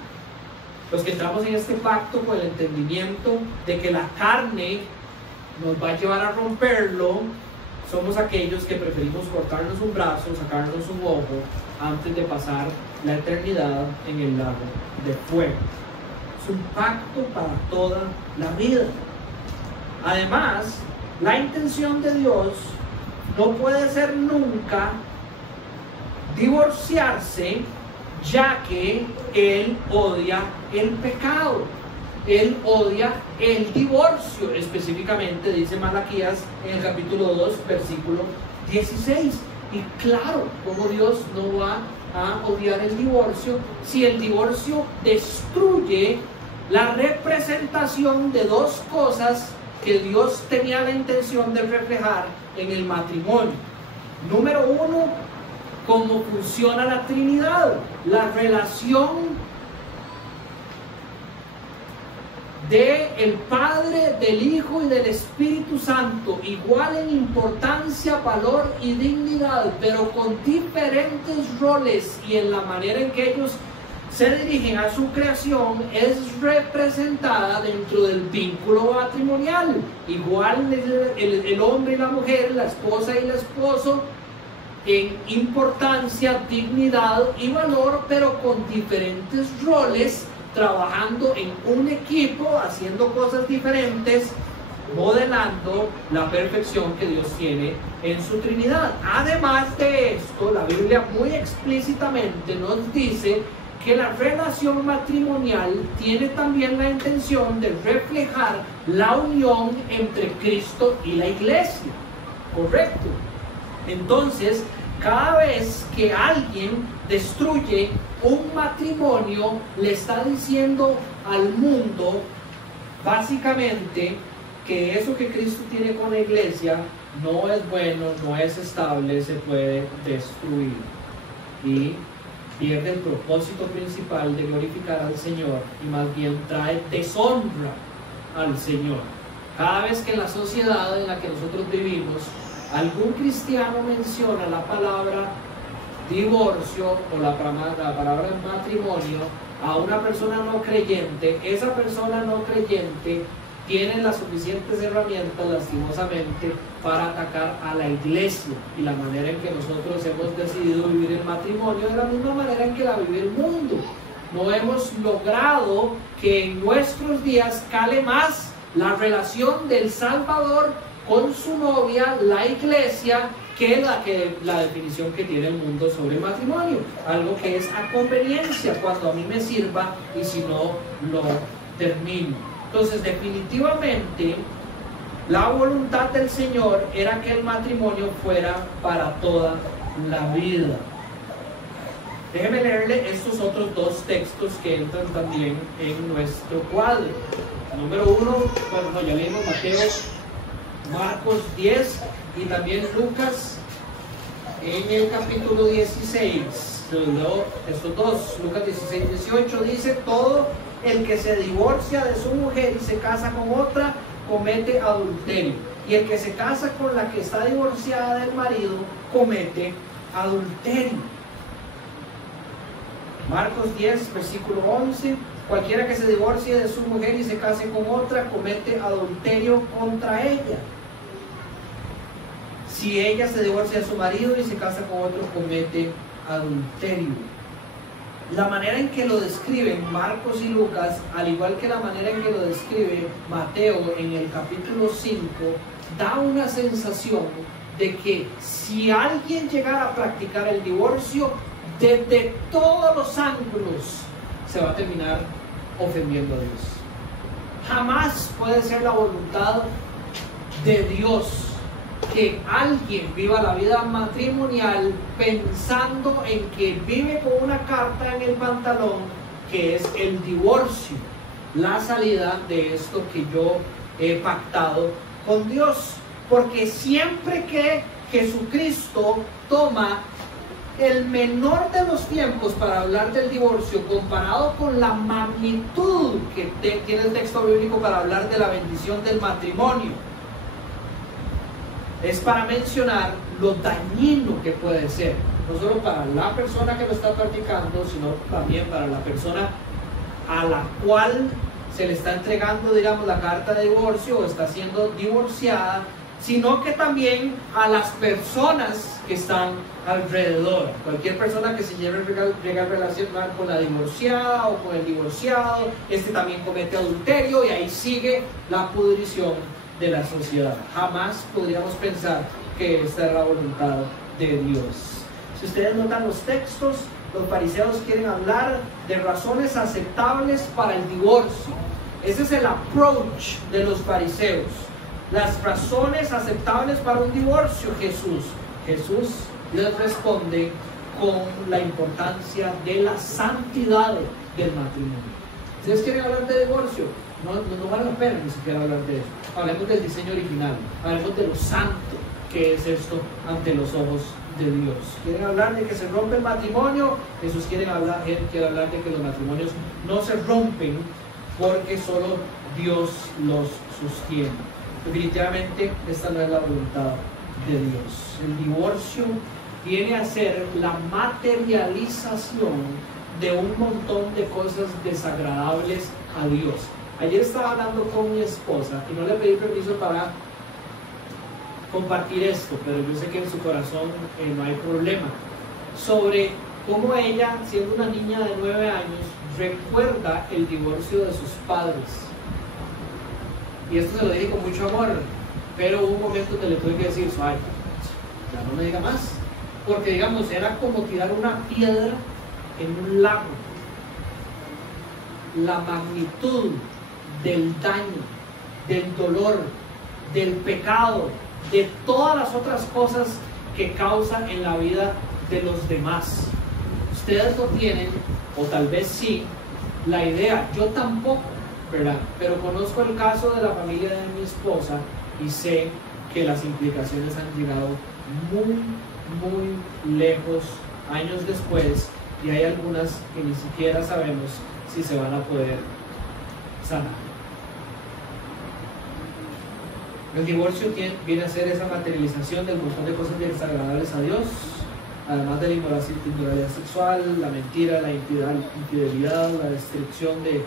Los que entramos en este pacto con el entendimiento de que la carne nos va a llevar a romperlo, somos aquellos que preferimos cortarnos un brazo, sacarnos un ojo, antes de pasar la eternidad en el lago de fuego. Es un pacto para toda la vida. Además, la intención de Dios no puede ser nunca divorciarse, ya que Él odia el pecado. Él odia el divorcio, específicamente dice Malaquías en el capítulo 2, versículo 16. Y claro, como Dios no va a odiar el divorcio si el divorcio destruye la representación de dos cosas que Dios tenía la intención de reflejar en el matrimonio. Número uno, cómo funciona la Trinidad, la relación del Padre, del Hijo y del Espíritu Santo, igual en importancia, valor y dignidad, pero con diferentes roles, y en la manera en que ellos se dirigen a su creación es representada dentro del vínculo matrimonial. Igual el hombre y la mujer, la esposa y el esposo, en importancia, dignidad y valor, pero con diferentes roles, trabajando en un equipo, haciendo cosas diferentes, modelando la perfección que Dios tiene en su Trinidad. Además de esto, la Biblia muy explícitamente nos dice que la relación matrimonial tiene también la intención de reflejar la unión entre Cristo y la iglesia. ¿Correcto? Entonces, cada vez que alguien destruye un matrimonio, le está diciendo al mundo básicamente que eso que Cristo tiene con la iglesia no es bueno, no es estable, se puede destruir y pierde el propósito principal de glorificar al Señor y más bien trae deshonra al Señor. Cada vez que en la sociedad en la que nosotros vivimos algún cristiano menciona la palabra divorcio o la palabra matrimonio a una persona no creyente, esa persona no creyente tiene las suficientes herramientas, lastimosamente, para atacar a la iglesia y la manera en que nosotros hemos decidido vivir el matrimonio de la misma manera en que la vive el mundo. No hemos logrado que en nuestros días cale más la relación del Salvador con su novia, la iglesia, que la definición que tiene el mundo sobre el matrimonio. Algo que es a conveniencia, cuando a mí me sirva, y si no, lo termino. Entonces, definitivamente, la voluntad del Señor era que el matrimonio fuera para toda la vida. Déjeme leerle estos otros dos textos que entran también en nuestro cuadro. Número uno, bueno, no, ya leímos Mateo, Marcos 10 y también Lucas en el capítulo 16. Leo estos dos. Lucas 16, 18 dice: todo el que se divorcia de su mujer y se casa con otra comete adulterio, y el que se casa con la que está divorciada del marido comete adulterio. Marcos 10, versículo 11: cualquiera que se divorcie de su mujer y se case con otra comete adulterio contra ella. Si ella se divorcia de su marido y se casa con otro, comete adulterio. La manera en que lo describen Marcos y Lucas, al igual que la manera en que lo describe Mateo en el capítulo 5, da una sensación de que si alguien llegara a practicar el divorcio, desde todos los ángulos se va a terminar ofendiendo a Dios. Jamás puede ser la voluntad de Dios que alguien viva la vida matrimonial pensando en que vive con una carta en el pantalón, que es el divorcio, la salida de esto que yo he pactado con Dios. Porque siempre que Jesucristo toma el menor de los tiempos para hablar del divorcio comparado con la magnitud que tiene el texto bíblico para hablar de la bendición del matrimonio. Es para mencionar lo dañino que puede ser, no solo para la persona que lo está practicando, sino también para la persona a la cual se le está entregando, digamos, la carta de divorcio o está siendo divorciada, sino que también a las personas que están alrededor. Cualquier persona que se llega a relacionar con la divorciada o con el divorciado, también comete adulterio y ahí sigue la pudrición de la sociedad. Jamás podríamos pensar que esta es la voluntad de Dios. Si ustedes notan los textos, los fariseos quieren hablar de razones aceptables para el divorcio. Ese es el approach de los fariseos. Las razones aceptables para un divorcio. Jesús les responde con la importancia de la santidad del matrimonio. ¿Ustedes quieren hablar de divorcio? No vale la pena ni siquiera hablar de eso. Hablemos del diseño original, hablemos de lo santo que es esto ante los ojos de Dios. ¿Quieren hablar de que se rompe el matrimonio? Jesús quiere hablar de que los matrimonios no se rompen porque solo Dios los sostiene. Definitivamente esta no es la voluntad de Dios. El divorcio viene a ser la materialización de un montón de cosas desagradables a Dios. Ayer estaba hablando con mi esposa y no le pedí permiso para compartir esto, pero yo sé que en su corazón no hay problema, sobre cómo ella, siendo una niña de 9 años, recuerda el divorcio de sus padres. Y esto se lo dije con mucho amor, pero hubo un momento que le tuve que decir, ay, ya no me diga más, porque digamos, era como tirar una piedra en un lago. La magnitud del daño, del dolor, del pecado, de todas las otras cosas que causan en la vida de los demás. Ustedes no tienen, o tal vez sí, la idea, yo tampoco, ¿verdad? Pero conozco el caso de la familia de mi esposa y sé que las implicaciones han llegado muy lejos años después, y hay algunas que ni siquiera sabemos si se van a poder sanar. El divorcio viene a ser esa materialización del montón de cosas desagradables a Dios, además de la inmoralidad sexual, la mentira, la infidelidad, la destrucción de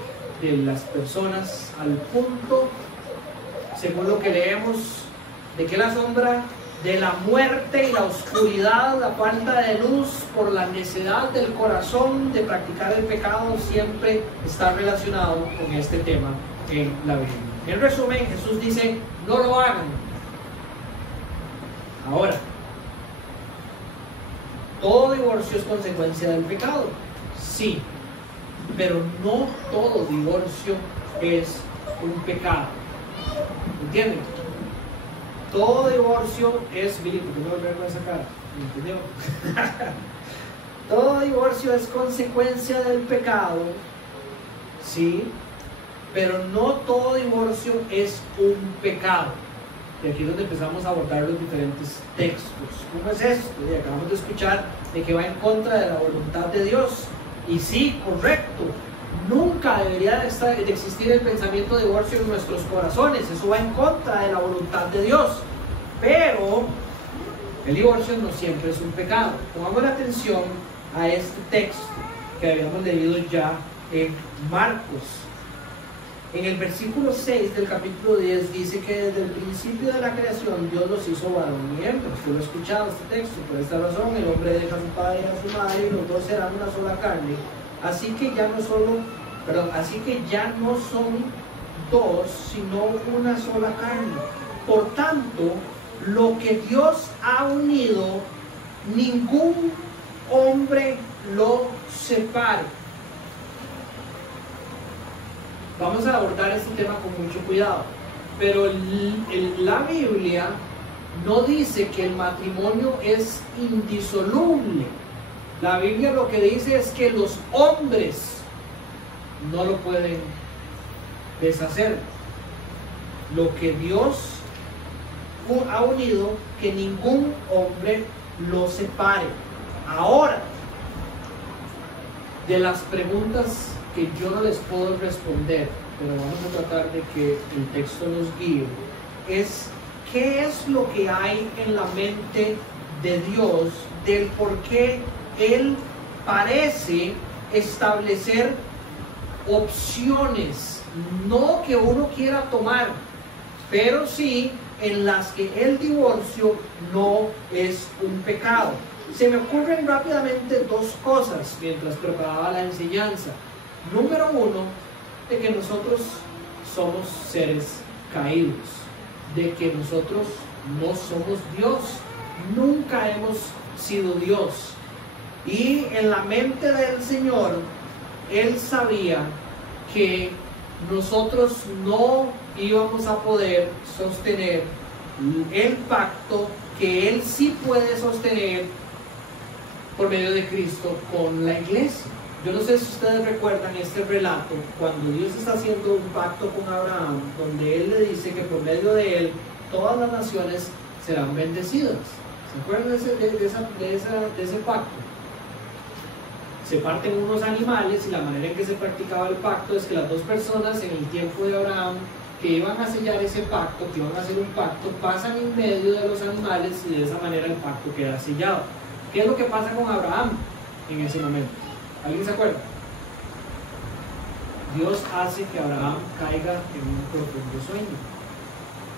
las personas, al punto, según lo que leemos, de que la sombra de la muerte y la oscuridad, la falta de luz por la necedad del corazón de practicar el pecado siempre está relacionado con este tema en la Biblia. En resumen, Jesús dice, no lo hagan. Ahora, todo divorcio es consecuencia del pecado, sí, pero no todo divorcio es un pecado. ¿Entienden? Todo divorcio es, Billy, ¿por qué no volver con esa cara? ¿Entendió? Todo divorcio es consecuencia del pecado, sí, pero no todo divorcio es un pecado. Y aquí es donde empezamos a abordar los diferentes textos. ¿Cómo es esto? Y acabamos de escuchar de que va en contra de la voluntad de Dios. Y sí, correcto. Nunca debería de existir el pensamiento de divorcio en nuestros corazones. Eso va en contra de la voluntad de Dios. Pero el divorcio no siempre es un pecado. Pongamos la atención a este texto que habíamos leído ya en Marcos. En el versículo 6 del capítulo 10 dice que desde el principio de la creación Dios los hizo varón y hembra. Usted lo ha escuchado este texto. Por esta razón el hombre deja a su padre y a su madre y los dos serán una sola carne. Así que ya no son dos, sino una sola carne. Por tanto, lo que Dios ha unido, ningún hombre lo separe. Vamos a abordar este tema con mucho cuidado, pero la Biblia no dice que el matrimonio es indisoluble. La Biblia lo que dice es que los hombres no lo pueden deshacer. Lo que Dios ha unido, que ningún hombre lo separe. Ahora, de las preguntas que yo no les puedo responder, pero vamos a tratar de que el texto nos guíe, es qué es lo que hay en la mente de Dios, del por qué Él parece establecer opciones, no que uno quiera tomar, pero sí en las que el divorcio no es un pecado. Se me ocurren rápidamente dos cosas mientras preparaba la enseñanza. Número uno, de que nosotros somos seres caídos, de que nosotros no somos Dios, nunca hemos sido Dios. Y en la mente del Señor, Él sabía que nosotros no íbamos a poder sostener el pacto que Él sí puede sostener por medio de Cristo con la iglesia. Yo no sé si ustedes recuerdan este relato, cuando Dios está haciendo un pacto con Abraham, donde Él le dice que por medio de él todas las naciones serán bendecidas. ¿Se acuerdan de ese pacto? Se parten unos animales y la manera en que se practicaba el pacto es que las dos personas en el tiempo de Abraham que iban a sellar ese pacto, que iban a hacer un pacto, pasan en medio de los animales y de esa manera el pacto queda sellado. ¿Qué es lo que pasa con Abraham en ese momento? ¿Alguien se acuerda? Dios hace que Abraham caiga en un profundo sueño.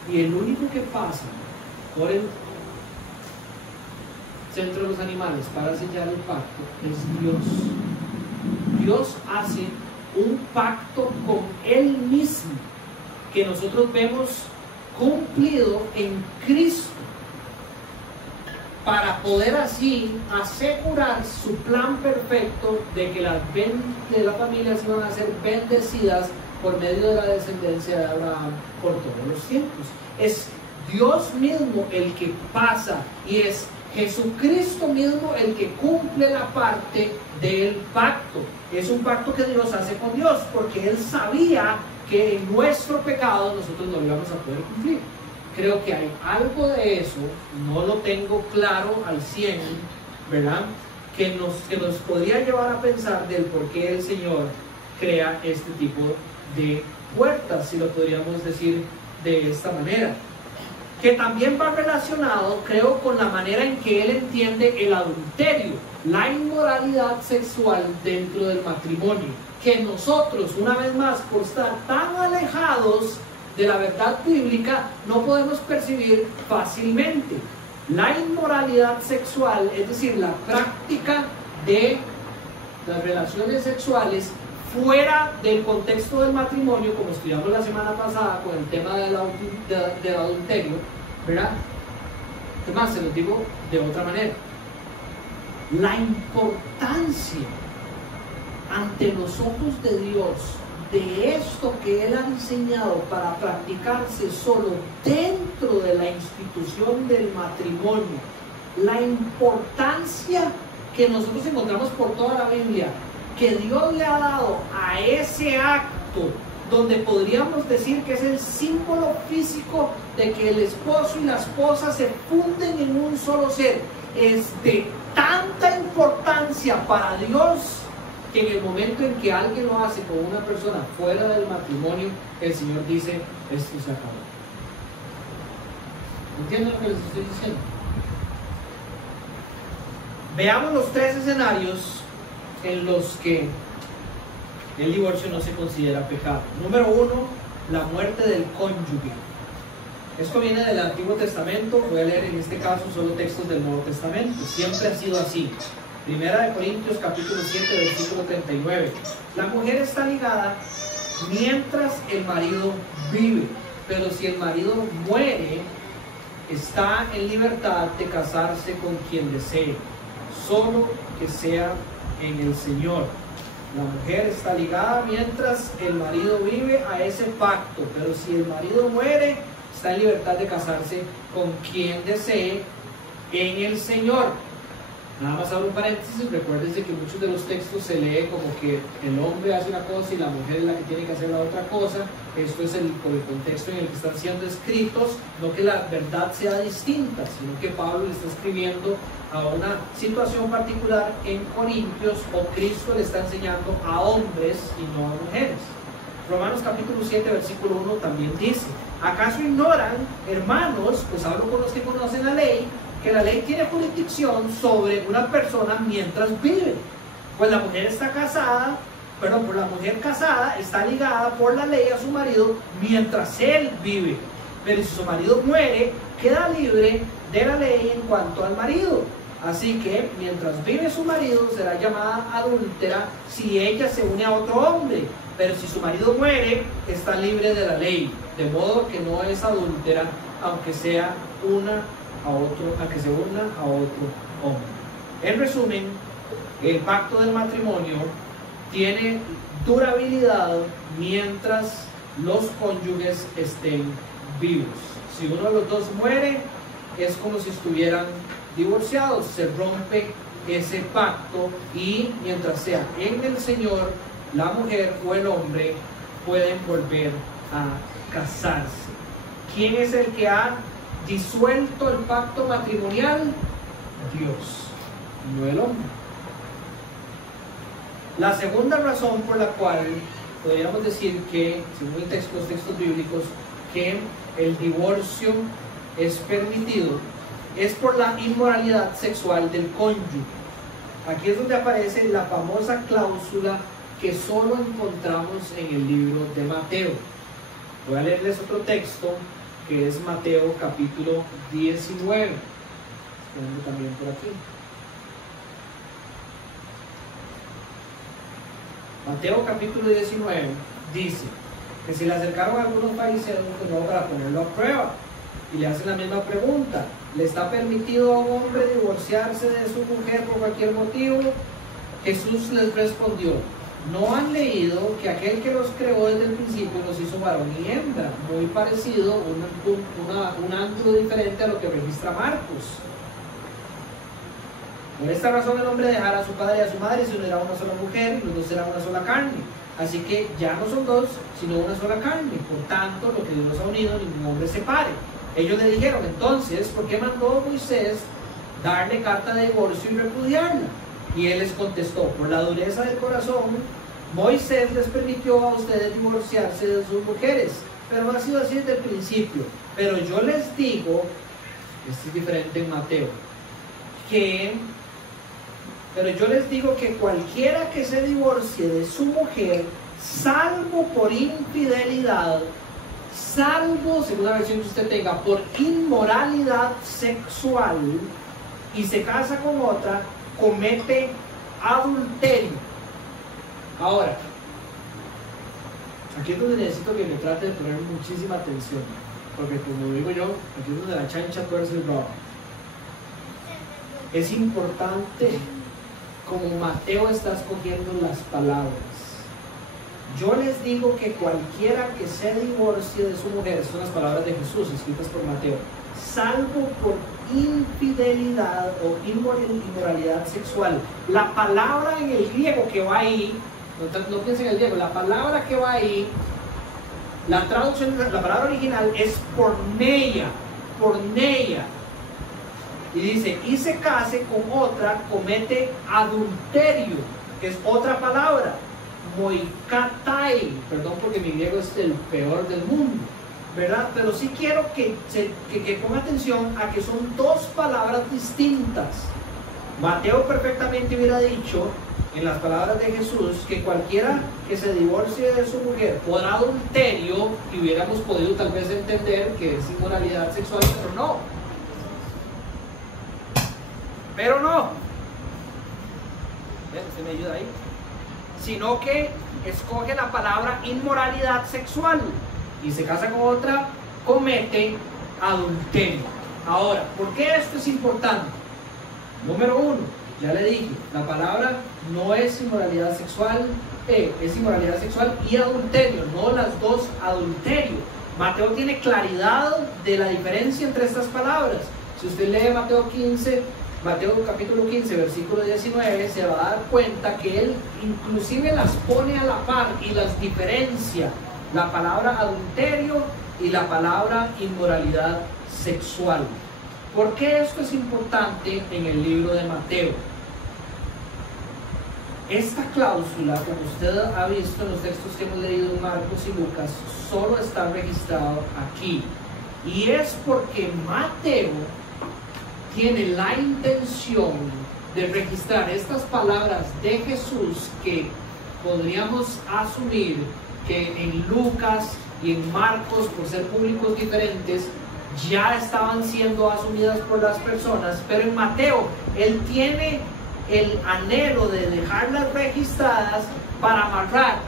Y el único que pasa por el centro de los animales para sellar el pacto es Dios. Dios hace un pacto con Él mismo que nosotros vemos cumplido en Cristo, para poder así asegurar su plan perfecto de que las familias iban a ser bendecidas por medio de la descendencia de Abraham por todos los tiempos. Es Dios mismo el que pasa y es Jesucristo mismo el que cumple la parte del pacto. Es un pacto que Dios hace con Dios porque Él sabía que en nuestro pecado nosotros no lo íbamos a poder cumplir. Creo que hay algo de eso, no lo tengo claro al 100, ¿verdad? Que nos podría llevar a pensar del por qué el Señor crea este tipo de puertas, si lo podríamos decir de esta manera. Que también va relacionado, creo, con la manera en que Él entiende el adulterio, la inmoralidad sexual dentro del matrimonio. Que nosotros, una vez más, por estar tan alejados de la verdad bíblica, no podemos percibir fácilmente. La inmoralidad sexual, es decir, la práctica de las relaciones sexuales fuera del contexto del matrimonio, como estudiamos la semana pasada con el tema del adulterio, ¿verdad? Además, se lo digo de otra manera. La importancia ante los ojos de Dios de esto que Él ha diseñado para practicarse solo dentro de la institución del matrimonio, la importancia que nosotros encontramos por toda la Biblia, que Dios le ha dado a ese acto, donde podríamos decir que es el símbolo físico de que el esposo y la esposa se funden en un solo ser, es de tanta importancia para Dios, que en el momento en que alguien lo hace con una persona fuera del matrimonio, el Señor dice, esto se acabó. ¿Entienden lo que les estoy diciendo? Veamos los tres escenarios en los que el divorcio no se considera pecado. Número uno, la muerte del cónyuge. Esto viene del Antiguo Testamento. Voy a leer en este caso solo textos del Nuevo Testamento. Siempre ha sido así. Primera de Corintios capítulo 7 versículo 39. La mujer está ligada mientras el marido vive, pero si el marido muere, está en libertad de casarse con quien desee, solo que sea en el Señor. La mujer está ligada mientras el marido vive a ese pacto, pero si el marido muere, está en libertad de casarse con quien desee en el Señor. Nada más abro un paréntesis, recuérdense que muchos de los textos se lee como que el hombre hace una cosa y la mujer es la que tiene que hacer la otra cosa. Esto es por el contexto en el que están siendo escritos, no que la verdad sea distinta, sino que Pablo le está escribiendo a una situación particular en Corintios, o Cristo le está enseñando a hombres y no a mujeres. Romanos capítulo 7, versículo 1 también dice: ¿acaso ignoran, hermanos, pues hablo con los que conocen la ley, que la ley tiene jurisdicción sobre una persona mientras vive? Pues la mujer la mujer casada está ligada por la ley a su marido mientras él vive. Pero si su marido muere, queda libre de la ley en cuanto al marido. Así que mientras vive su marido será llamada adúltera si ella se une a otro hombre. Pero si su marido muere, está libre de la ley, de modo que no es adúltera, aunque se una a otro hombre. En resumen, el pacto del matrimonio tiene durabilidad mientras los cónyuges estén vivos. Si uno de los dos muere, es como si estuvieran divorciados, se rompe ese pacto, y mientras sea en el Señor, la mujer o el hombre pueden volver a casarse. ¿Quién es el que ha disuelto el pacto matrimonial? Dios, no el hombre. La segunda razón por la cual podríamos decir que, según los textos bíblicos, que el divorcio es permitido es por la inmoralidad sexual del cónyuge. Aquí es donde aparece la famosa cláusula que solo encontramos en el libro de Mateo. Voy a leerles otro texto, que es Mateo capítulo 19. Tengo también por aquí. Mateo capítulo 19 dice que se le acercaron algunos fariseos de nuevo para ponerlo a prueba y le hacen la misma pregunta: ¿le está permitido a un hombre divorciarse de su mujer por cualquier motivo? Jesús les respondió: ¿no han leído que aquel que los creó desde el principio los hizo varón y hembra? Muy parecido, un ángulo diferente a lo que registra Marcos. Por esta razón el hombre dejará a su padre y a su madre y se unirá a una sola mujer, y los dos serán una sola carne. Así que ya no son dos, sino una sola carne. Por tanto, lo que Dios ha unido, ningún hombre separe. Ellos le dijeron: entonces, ¿por qué mandó Moisés darle carta de divorcio y repudiarla? Y él les contestó: por la dureza del corazón, Moisés les permitió a ustedes divorciarse de sus mujeres, pero no ha sido así desde el principio. Pero yo les digo, esto es diferente en Mateo, pero yo les digo que cualquiera que se divorcie de su mujer, salvo por infidelidad, salvo, según la versión que usted tenga, por inmoralidad sexual, y se casa con otra, comete adulterio. Ahora, aquí es donde necesito que me trate de poner muchísima atención, porque como digo yo, aquí es donde la chancha tuerce el rabo. Es importante como Mateo está escogiendo las palabras. Yo les digo que cualquiera que se divorcie de su mujer, son las palabras de Jesús escritas por Mateo, salvo por infidelidad o inmoralidad sexual. La palabra en el griego que va ahí, no piensen en el griego, la palabra que va ahí, la traducción, la palabra original es porneia. Y dice: y se case con otra, comete adulterio, que es otra palabra, moikatai. Perdón porque mi griego es el peor del mundo, ¿verdad? Pero sí quiero que ponga atención a que son dos palabras distintas. Mateo perfectamente hubiera dicho, en las palabras de Jesús, que cualquiera que se divorcie de su mujer por adulterio, y hubiéramos podido tal vez entender que es inmoralidad sexual, pero no. ¿Usted me ayuda ahí? Sino que escoge la palabra inmoralidad sexual y se casa con otra, comete adulterio. Ahora, ¿por qué esto es importante? Número uno, ya le dije, la palabra no es inmoralidad sexual, es inmoralidad sexual y adulterio, no las dos adulterio. Mateo tiene claridad de la diferencia entre estas palabras. Si usted lee Mateo 15, Mateo capítulo 15, versículo 19, se va a dar cuenta que él inclusive las pone a la par y las diferencia, la palabra adulterio y la palabra inmoralidad sexual. ¿Por qué esto es importante en el libro de Mateo? Esta cláusula, como usted ha visto en los textos que hemos leído en Marcos y Lucas, solo está registrado aquí. Y es porque Mateo tiene la intención de registrar estas palabras de Jesús que podríamos asumir que en Lucas y en Marcos, por ser públicos diferentes, ya estaban siendo asumidas por las personas, pero en Mateo él tiene el anhelo de dejarlas registradas para amarrar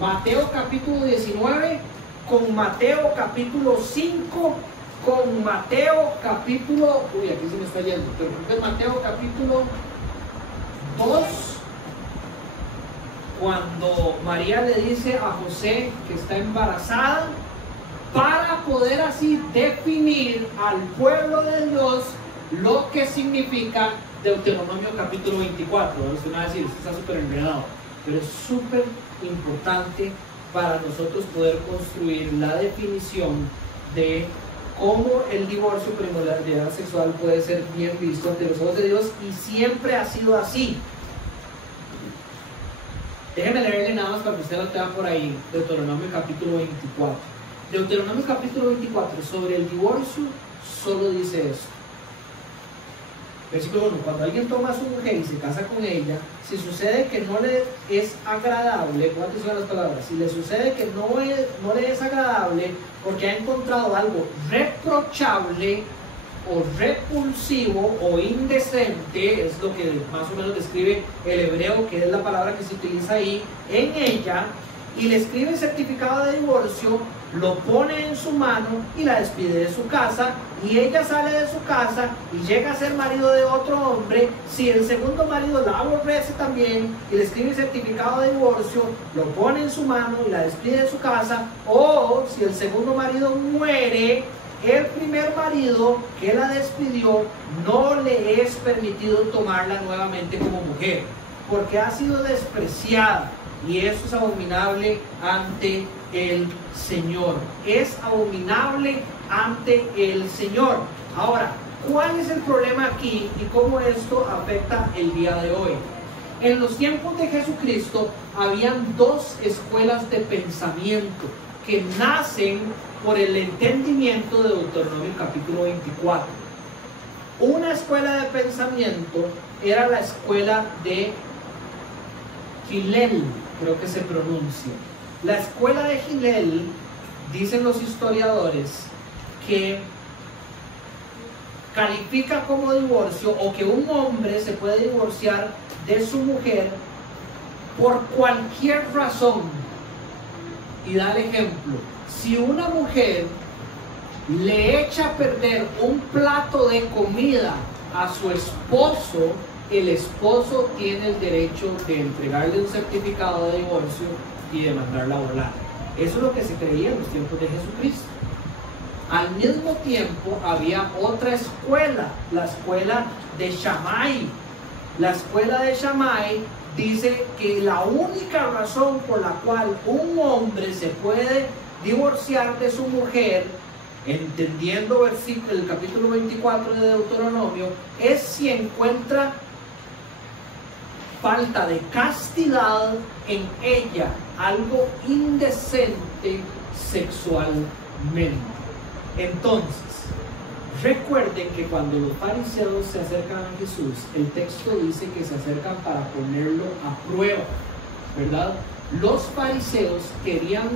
Mateo capítulo 19 con Mateo capítulo 5 con Mateo capítulo, aquí se me está yendo, pero creo que Mateo capítulo 2, cuando María le dice a José que está embarazada, para poder así definir al pueblo de Dios lo que significa Deuteronomio capítulo 24. Usted me va a decir, está súper enredado, pero es súper importante para nosotros poder construir la definición de cómo el divorcio por inmoralidad sexual puede ser bien visto ante los ojos de Dios, y siempre ha sido así. Déjeme leerle nada más para que usted lo tenga por ahí. Deuteronomio capítulo 24. Deuteronomio capítulo 24 sobre el divorcio solo dice esto. Versículo 1. Cuando alguien toma a su mujer y se casa con ella, si sucede que no le es agradable, pongan atención a las palabras, si le sucede que no le es agradable porque ha encontrado algo reprochable o repulsivo o indecente, es lo que más o menos describe el hebreo, que es la palabra que se utiliza ahí, en ella, y le escribe el certificado de divorcio, lo pone en su mano y la despide de su casa, y ella sale de su casa y llega a ser marido de otro hombre. Si el segundo marido la aborrece también y le escribe el certificado de divorcio, lo pone en su mano y la despide de su casa, o si el segundo marido muere, el primer marido que la despidió no le es permitido tomarla nuevamente como mujer, porque ha sido despreciada, y eso es abominable ante el Señor. Es abominable ante el Señor. Ahora, ¿cuál es el problema aquí y cómo esto afecta el día de hoy? En los tiempos de Jesucristo habían dos escuelas de pensamiento que nacen por el entendimiento de Deuteronomio capítulo 24. Una escuela de pensamiento era la escuela de Hillel, creo que se pronuncia. La escuela de Hillel, dicen los historiadores, que califica como divorcio, o que un hombre se puede divorciar de su mujer por cualquier razón. Y da el ejemplo: si una mujer le echa a perder un plato de comida a su esposo, el esposo tiene el derecho de entregarle un certificado de divorcio y de mandarla a volar. Eso es lo que se creía en los tiempos de Jesucristo. Al mismo tiempo había otra escuela, la escuela de Shammai. La escuela de Shammai dice que la única razón por la cual un hombre se puede divorciar de su mujer, entendiendo el capítulo 24 de Deuteronomio, es si encuentra falta de castidad en ella, algo indecente sexualmente. Entonces, recuerden que cuando los fariseos se acercan a Jesús, el texto dice que se acercan para ponerlo a prueba, ¿verdad? Los fariseos querían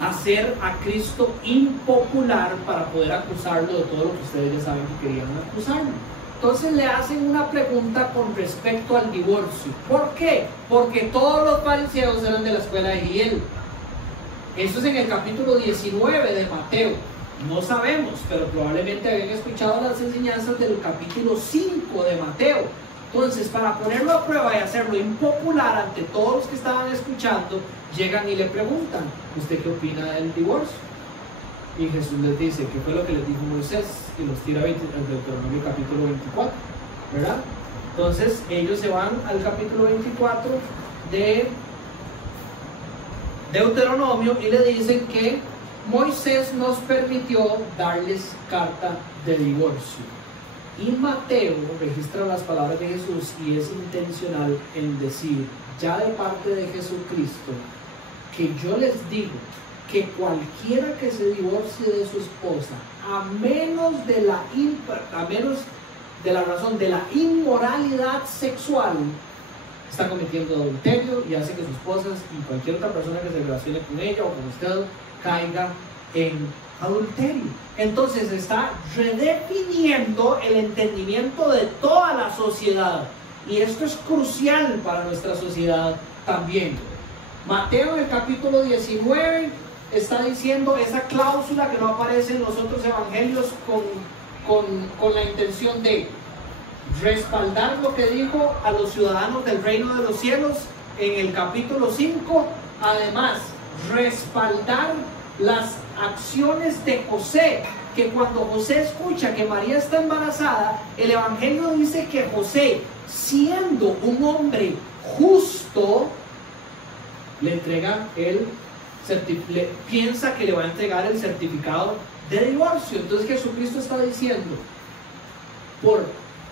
hacer a Cristo impopular para poder acusarlo de todo lo que ustedes ya saben que querían acusarlo. Entonces le hacen una pregunta con respecto al divorcio. ¿Por qué? Porque todos los fariseos eran de la escuela de Hillel. Eso es en el capítulo 19 de Mateo. No sabemos, pero probablemente habían escuchado las enseñanzas del capítulo 5 de Mateo. Entonces, para ponerlo a prueba y hacerlo impopular ante todos los que estaban escuchando, llegan y le preguntan: ¿usted qué opina del divorcio? Y Jesús les dice: ¿qué fue lo que les dijo Moisés? Y los tira al Deuteronomio capítulo 24. ¿verdad? Entonces ellos se van al capítulo 24 de Deuteronomio y le dicen que Moisés nos permitió darles carta de divorcio. Y Mateo registra las palabras de Jesús y es intencional en decir, ya de parte de Jesucristo, que yo les digo que cualquiera que se divorcie de su esposa, a menos de la razón de la inmoralidad sexual, está cometiendo adulterio y hace que su esposa y cualquier otra persona que se relacione con ella o con usted caiga en adulterio. Entonces está redefiniendo el entendimiento de toda la sociedad, y esto es crucial para nuestra sociedad también. Mateo en el capítulo 19 está diciendo esa cláusula que no aparece en los otros evangelios con la intención de respaldar lo que dijo a los ciudadanos del reino de los cielos en el capítulo 5, además respaldar las acciones de José, que cuando José escucha que María está embarazada, el evangelio dice que José, siendo un hombre justo, le entrega piensa que le va a entregar el certificado de divorcio. Entonces Jesucristo está diciendo, por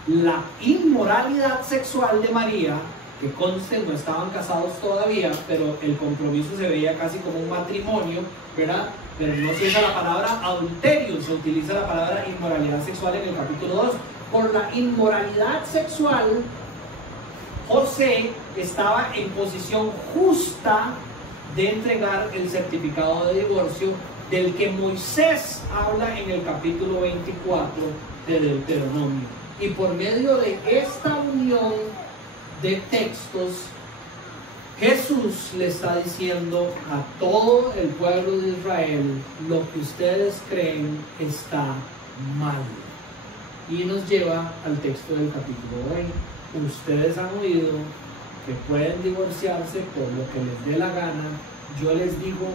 la inmoralidad sexual de María, que conste no estaban casados todavía, pero el compromiso se veía casi como un matrimonio, ¿verdad? Pero no se usa la palabra adulterio, se utiliza la palabra inmoralidad sexual en el capítulo 2. Por la inmoralidad sexual, José estaba en posición justa de entregar el certificado de divorcio del que Moisés habla en el capítulo 24 de Deuteronomio. Y por medio de esta unión de textos, Jesús le está diciendo a todo el pueblo de Israel, lo que ustedes creen está mal. Y nos lleva al texto del capítulo 20. Ustedes han oído que pueden divorciarse por lo que les dé la gana. Yo les digo,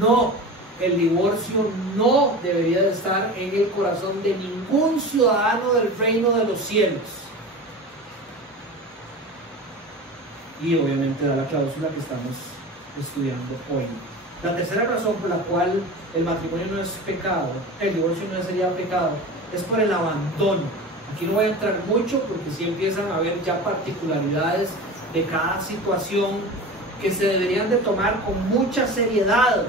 no, el divorcio no debería de estar en el corazón de ningún ciudadano del reino de los cielos. Y obviamente da la cláusula que estamos estudiando hoy. La tercera razón por la cual el matrimonio no es pecado, el divorcio no sería pecado, es por el abandono. Aquí no voy a entrar mucho porque sí empiezan a haber ya particularidades de cada situación que se deberían de tomar con mucha seriedad.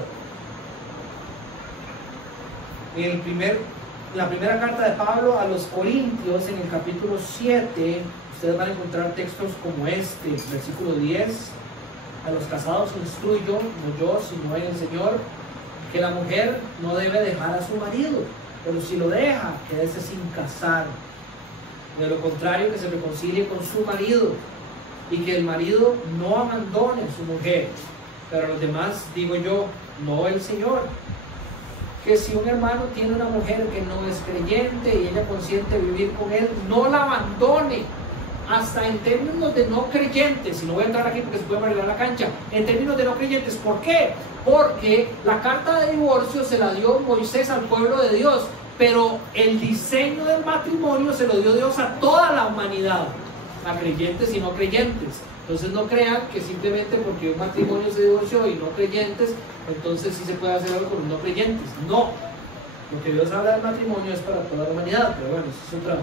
En la primera carta de Pablo a los Corintios, en el capítulo 7, ustedes van a encontrar textos como este, versículo 10. A los casados instruyo, no yo, sino en el Señor, que la mujer no debe dejar a su marido, pero si lo deja, quédese sin casar. De lo contrario, que se reconcilie con su marido, y que el marido no abandone a su mujer. Pero a los demás digo yo, no el Señor, que si un hermano tiene una mujer que no es creyente y ella consiente vivir con él, no la abandone. Hasta en términos de no creyentes, y no voy a entrar aquí porque se puede arreglar la cancha, en términos de no creyentes, ¿por qué? Porque la carta de divorcio se la dio Moisés al pueblo de Dios, pero el diseño del matrimonio se lo dio Dios a toda la humanidad, a creyentes y no creyentes. Entonces no crean que simplemente porque un matrimonio se divorció y no creyentes, entonces sí se puede hacer algo con los no creyentes. No, lo que Dios habla del matrimonio es para toda la humanidad, pero bueno, eso es otra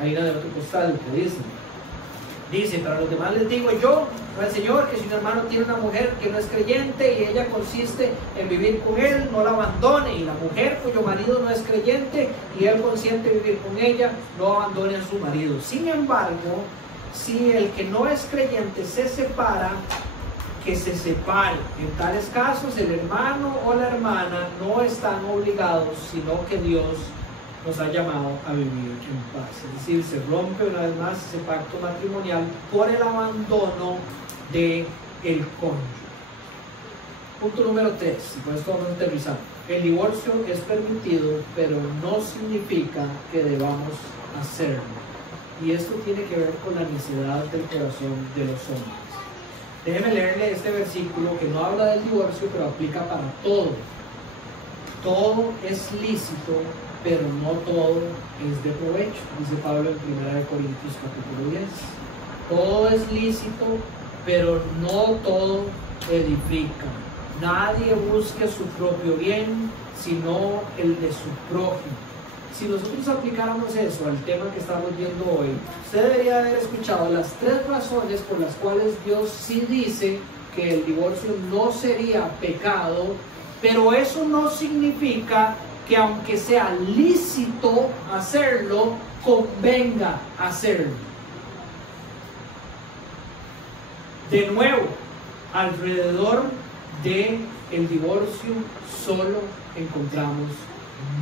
harina de otro costal que dice, para los demás les digo yo, al Señor, que si un hermano tiene una mujer que no es creyente y ella consiste en vivir con él, no la abandone, y la mujer cuyo marido no es creyente y él consiente vivir con ella, no abandone a su marido. Sin embargo, si el que no es creyente se separa, que se separe. En tales casos, el hermano o la hermana no están obligados, sino que Dios nos ha llamado a vivir en paz. Es decir, se rompe una vez más ese pacto matrimonial por el abandono del cónyuge. Punto número 3, y por esto vamos a aterrizar. El divorcio es permitido, pero no significa que debamos hacerlo. Y esto tiene que ver con la necedad del corazón de los hombres. Déjenme leerle este versículo que no habla del divorcio, pero aplica para todo. Todo es lícito, pero no todo es de provecho, dice Pablo en 1 Corintios capítulo 10. Todo es lícito, pero no todo edifica. Nadie busque su propio bien, sino el de su prójimo. Si nosotros aplicáramos eso al tema que estamos viendo hoy, usted debería haber escuchado las 3 razones por las cuales Dios sí dice que el divorcio no sería pecado, pero eso no significa que aunque sea lícito hacerlo, convenga hacerlo. De nuevo, alrededor del divorcio solo encontramos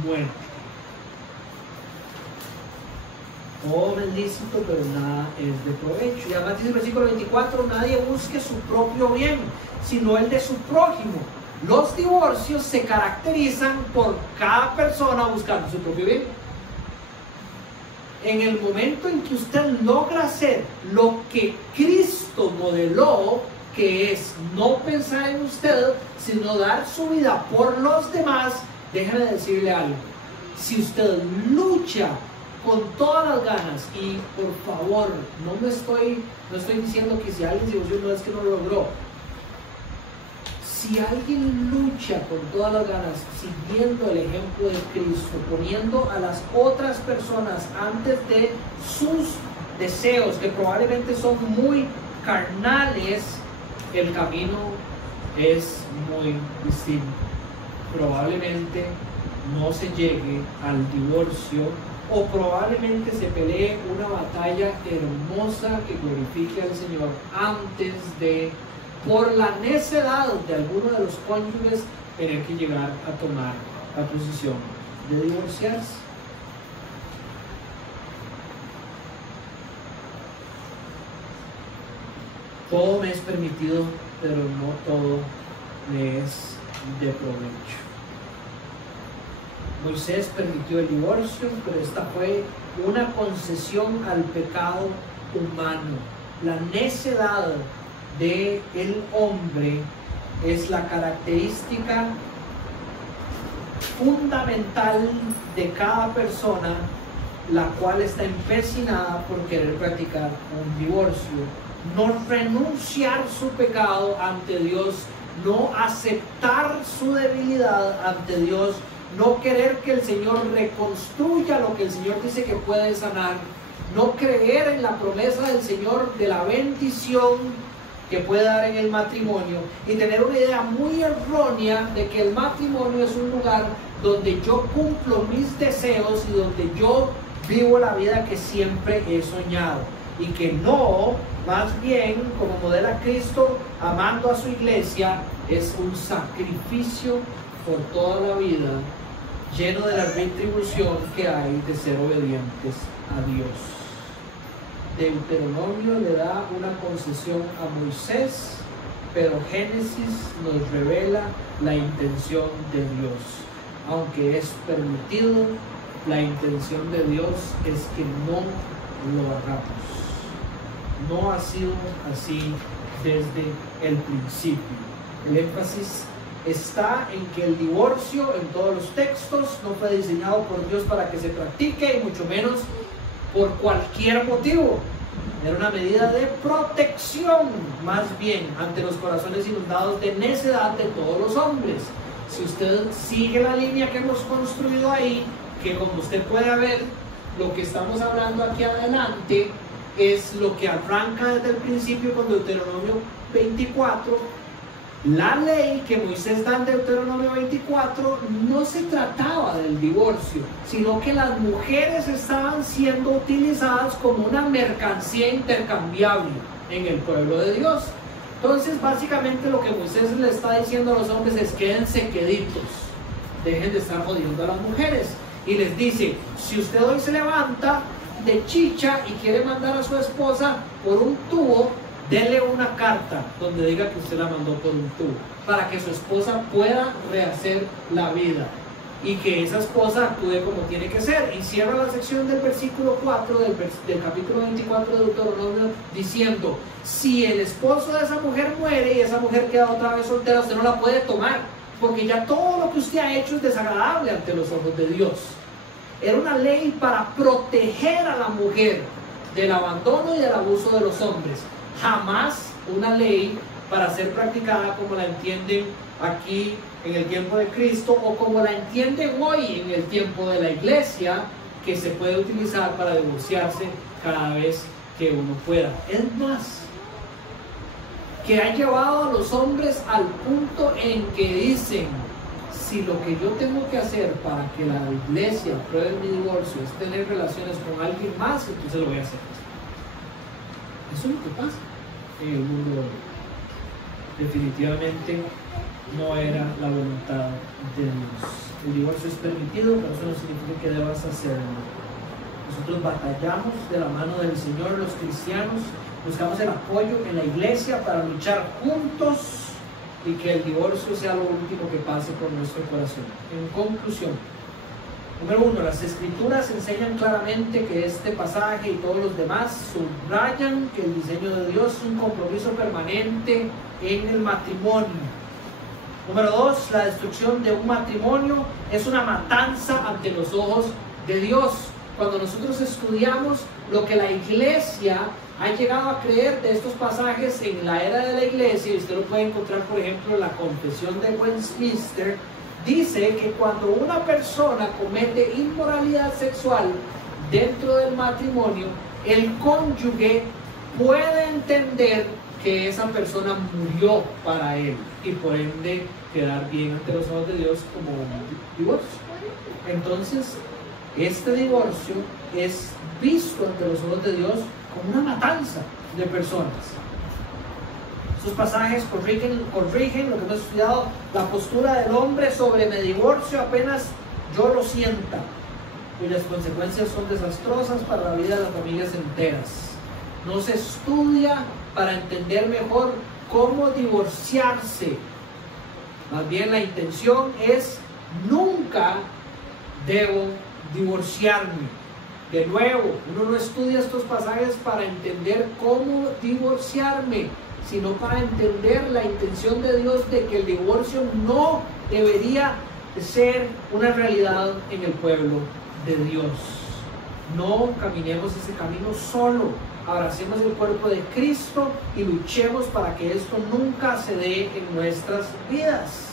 muerte. Todo es lícito, pero nada es de provecho. Y además dice el versículo 24, nadie busque su propio bien, sino el de su prójimo. Los divorcios se caracterizan por cada persona buscando su propio bien. En el momento en que usted logra hacer lo que Cristo modeló, que es no pensar en usted, sino dar su vida por los demás, déjeme decirle algo. Si usted lucha con todas las ganas, y por favor, no estoy diciendo que si alguien se divorció no es que no lo logró. Si alguien lucha con todas las ganas, siguiendo el ejemplo de Cristo, poniendo a las otras personas antes de sus deseos, que probablemente son muy carnales, el camino es muy distinto. Probablemente no se llegue al divorcio, o probablemente se pelee una batalla hermosa que glorifique al Señor antes de, por la necedad de alguno de los cónyuges, tener que llegar a tomar la posición de divorciarse. Todo me es permitido, pero no todo me es de provecho. Moisés permitió el divorcio, pero esta fue una concesión al pecado humano. La necedad del hombre es la característica fundamental de cada persona, la cual está empecinada por querer practicar un divorcio. No renunciar su pecado ante Dios, no aceptar su debilidad ante Dios, no querer que el Señor reconstruya lo que el Señor dice que puede sanar, no creer en la promesa del Señor de la bendición que puede dar en el matrimonio, y tener una idea muy errónea de que el matrimonio es un lugar donde yo cumplo mis deseos y donde yo vivo la vida que siempre he soñado, y que no, más bien, como modela Cristo amando a su iglesia, es un sacrificio por toda la vida, lleno de la retribución que hay de ser obedientes a Dios. Deuteronomio le da una concesión a Moisés, pero Génesis nos revela la intención de Dios. Aunque es permitido, la intención de Dios es que no lo hagamos. No ha sido así desde el principio. El énfasis está en que el divorcio en todos los textos no fue diseñado por Dios para que se practique, y mucho menos por cualquier motivo. Era una medida de protección, más bien, ante los corazones inundados de necedad de todos los hombres. Si usted sigue la línea que hemos construido ahí, que como usted puede ver, lo que estamos hablando aquí adelante es lo que arranca desde el principio con Deuteronomio 24. La ley que Moisés da en Deuteronomio 24 no se trataba del divorcio, sino que las mujeres estaban siendo utilizadas como una mercancía intercambiable en el pueblo de Dios. Entonces, básicamente lo que Moisés le está diciendo a los hombres es: quédense queditos, dejen de estar jodiendo a las mujeres. Y les dice: si usted hoy se levanta de chicha y quiere mandar a su esposa por un tubo, denle una carta donde diga que usted la mandó por un tubo, para que su esposa pueda rehacer la vida y que esa esposa actúe como tiene que ser. Y cierra la sección del versículo 4 del capítulo 24 de Deuteronomio diciendo: si el esposo de esa mujer muere y esa mujer queda otra vez soltera, usted no la puede tomar, porque ya todo lo que usted ha hecho es desagradable ante los ojos de Dios. era una ley para proteger a la mujer del abandono y del abuso de los hombres. Jamás una ley para ser practicada como la entienden aquí en el tiempo de Cristo, o como la entienden hoy en el tiempo de la iglesia, que se puede utilizar para divorciarse cada vez que uno pueda. Es más, que ha llevado a los hombres al punto en que dicen: si lo que yo tengo que hacer para que la iglesia apruebe mi divorcio es tener relaciones con alguien más, entonces lo voy a hacer. Eso es lo que pasa en el mundo de hoy. Definitivamente no era la voluntad de Dios. El divorcio es permitido, pero eso no significa que debas hacerlo. Nosotros batallamos de la mano del Señor, los cristianos, buscamos el apoyo en la iglesia para luchar juntos y que el divorcio sea lo último que pase por nuestro corazón. En conclusión, número 1, las escrituras enseñan claramente que este pasaje y todos los demás subrayan que el diseño de Dios es un compromiso permanente en el matrimonio. Número 2, la destrucción de un matrimonio es una matanza ante los ojos de Dios. Cuando nosotros estudiamos lo que la iglesia ha llegado a creer de estos pasajes en la era de la iglesia, y usted lo puede encontrar por ejemplo en la Confesión de Westminster, dice que cuando una persona comete inmoralidad sexual dentro del matrimonio, el cónyuge puede entender que esa persona murió para él y por ende quedar bien ante los ojos de Dios como un divorcio. Entonces, este divorcio es visto ante los ojos de Dios como una matanza de personas. Estos pasajes corrigen lo que hemos estudiado, la postura del hombre sobre me divorcio apenas yo lo sienta, cuyas consecuencias son desastrosas para la vida de las familias enteras. No se estudia para entender mejor cómo divorciarse. Más bien la intención es: nunca debo divorciarme. De nuevo, uno no estudia estos pasajes para entender cómo divorciarme, sino para entender la intención de Dios de que el divorcio no debería ser una realidad en el pueblo de Dios. No caminemos ese camino solo. Abracemos el cuerpo de Cristo y luchemos para que esto nunca se dé en nuestras vidas.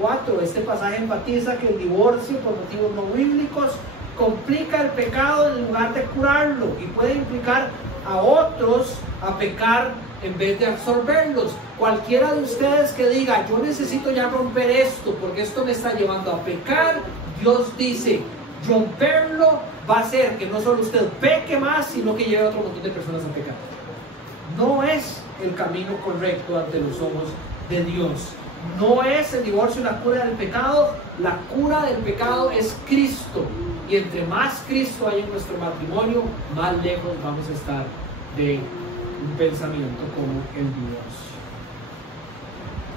4. Este pasaje enfatiza que el divorcio por motivos no bíblicos complica el pecado en lugar de curarlo y puede implicar a otros a pecar en vez de absorberlos. Cualquiera de ustedes que diga: yo necesito ya romper esto porque esto me está llevando a pecar, Dios dice: romperlo va a hacer que no solo usted peque más, sino que lleve a otro montón de personas a pecar. No es el camino correcto ante los ojos de Dios. No es el divorcio la cura del pecado. La cura del pecado es Cristo. Y entre más Cristo hay en nuestro matrimonio, más lejos vamos a estar de un pensamiento como el divorcio.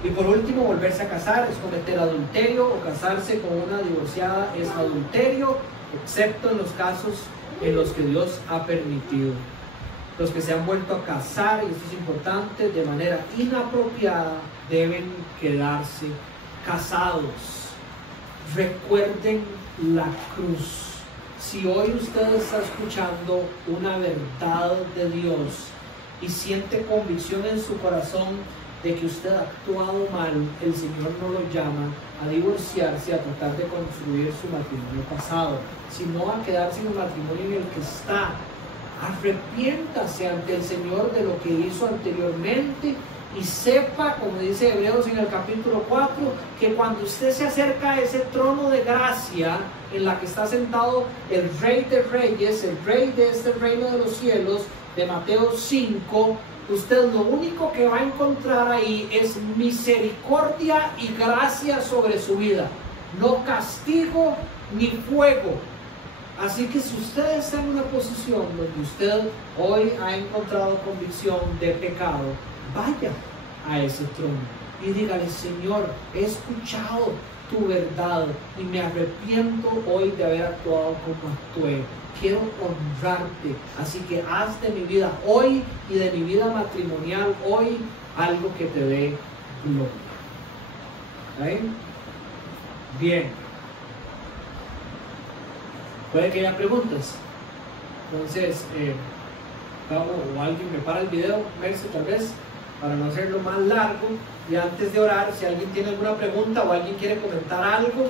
Y por último, volverse a casar es cometer adulterio, o casarse con una divorciada es adulterio, excepto en los casos en los que Dios ha permitido. Los que se han vuelto a casar, y esto es importante, de manera inapropiada, deben quedarse casados. Recuerden la cruz. Si hoy usted está escuchando una verdad de Dios y siente convicción en su corazón de que usted ha actuado mal, el Señor no lo llama a divorciarse, a tratar de construir su matrimonio pasado, sino a quedarse en el matrimonio en el que está. Arrepiéntase ante el Señor de lo que hizo anteriormente y sepa, como dice Hebreos en el capítulo 4, que cuando usted se acerca a ese trono de gracia en la que está sentado el Rey de Reyes, el Rey de este reino de los cielos, de Mateo 5, usted lo único que va a encontrar ahí es misericordia y gracia sobre su vida, no castigo ni fuego. Así que si usted está en una posición donde usted hoy ha encontrado convicción de pecado, vaya a ese trono y dígale: Señor, he escuchado tu verdad y me arrepiento hoy de haber actuado como actué. Quiero honrarte, así que haz de mi vida hoy y de mi vida matrimonial hoy algo que te dé gloria. ¿Bien? Bien. puede que haya preguntas. Entonces, o alguien me para el video, Merce, tal vez, para no hacerlo más largo. Y antes de orar, si alguien tiene alguna pregunta o alguien quiere comentar algo.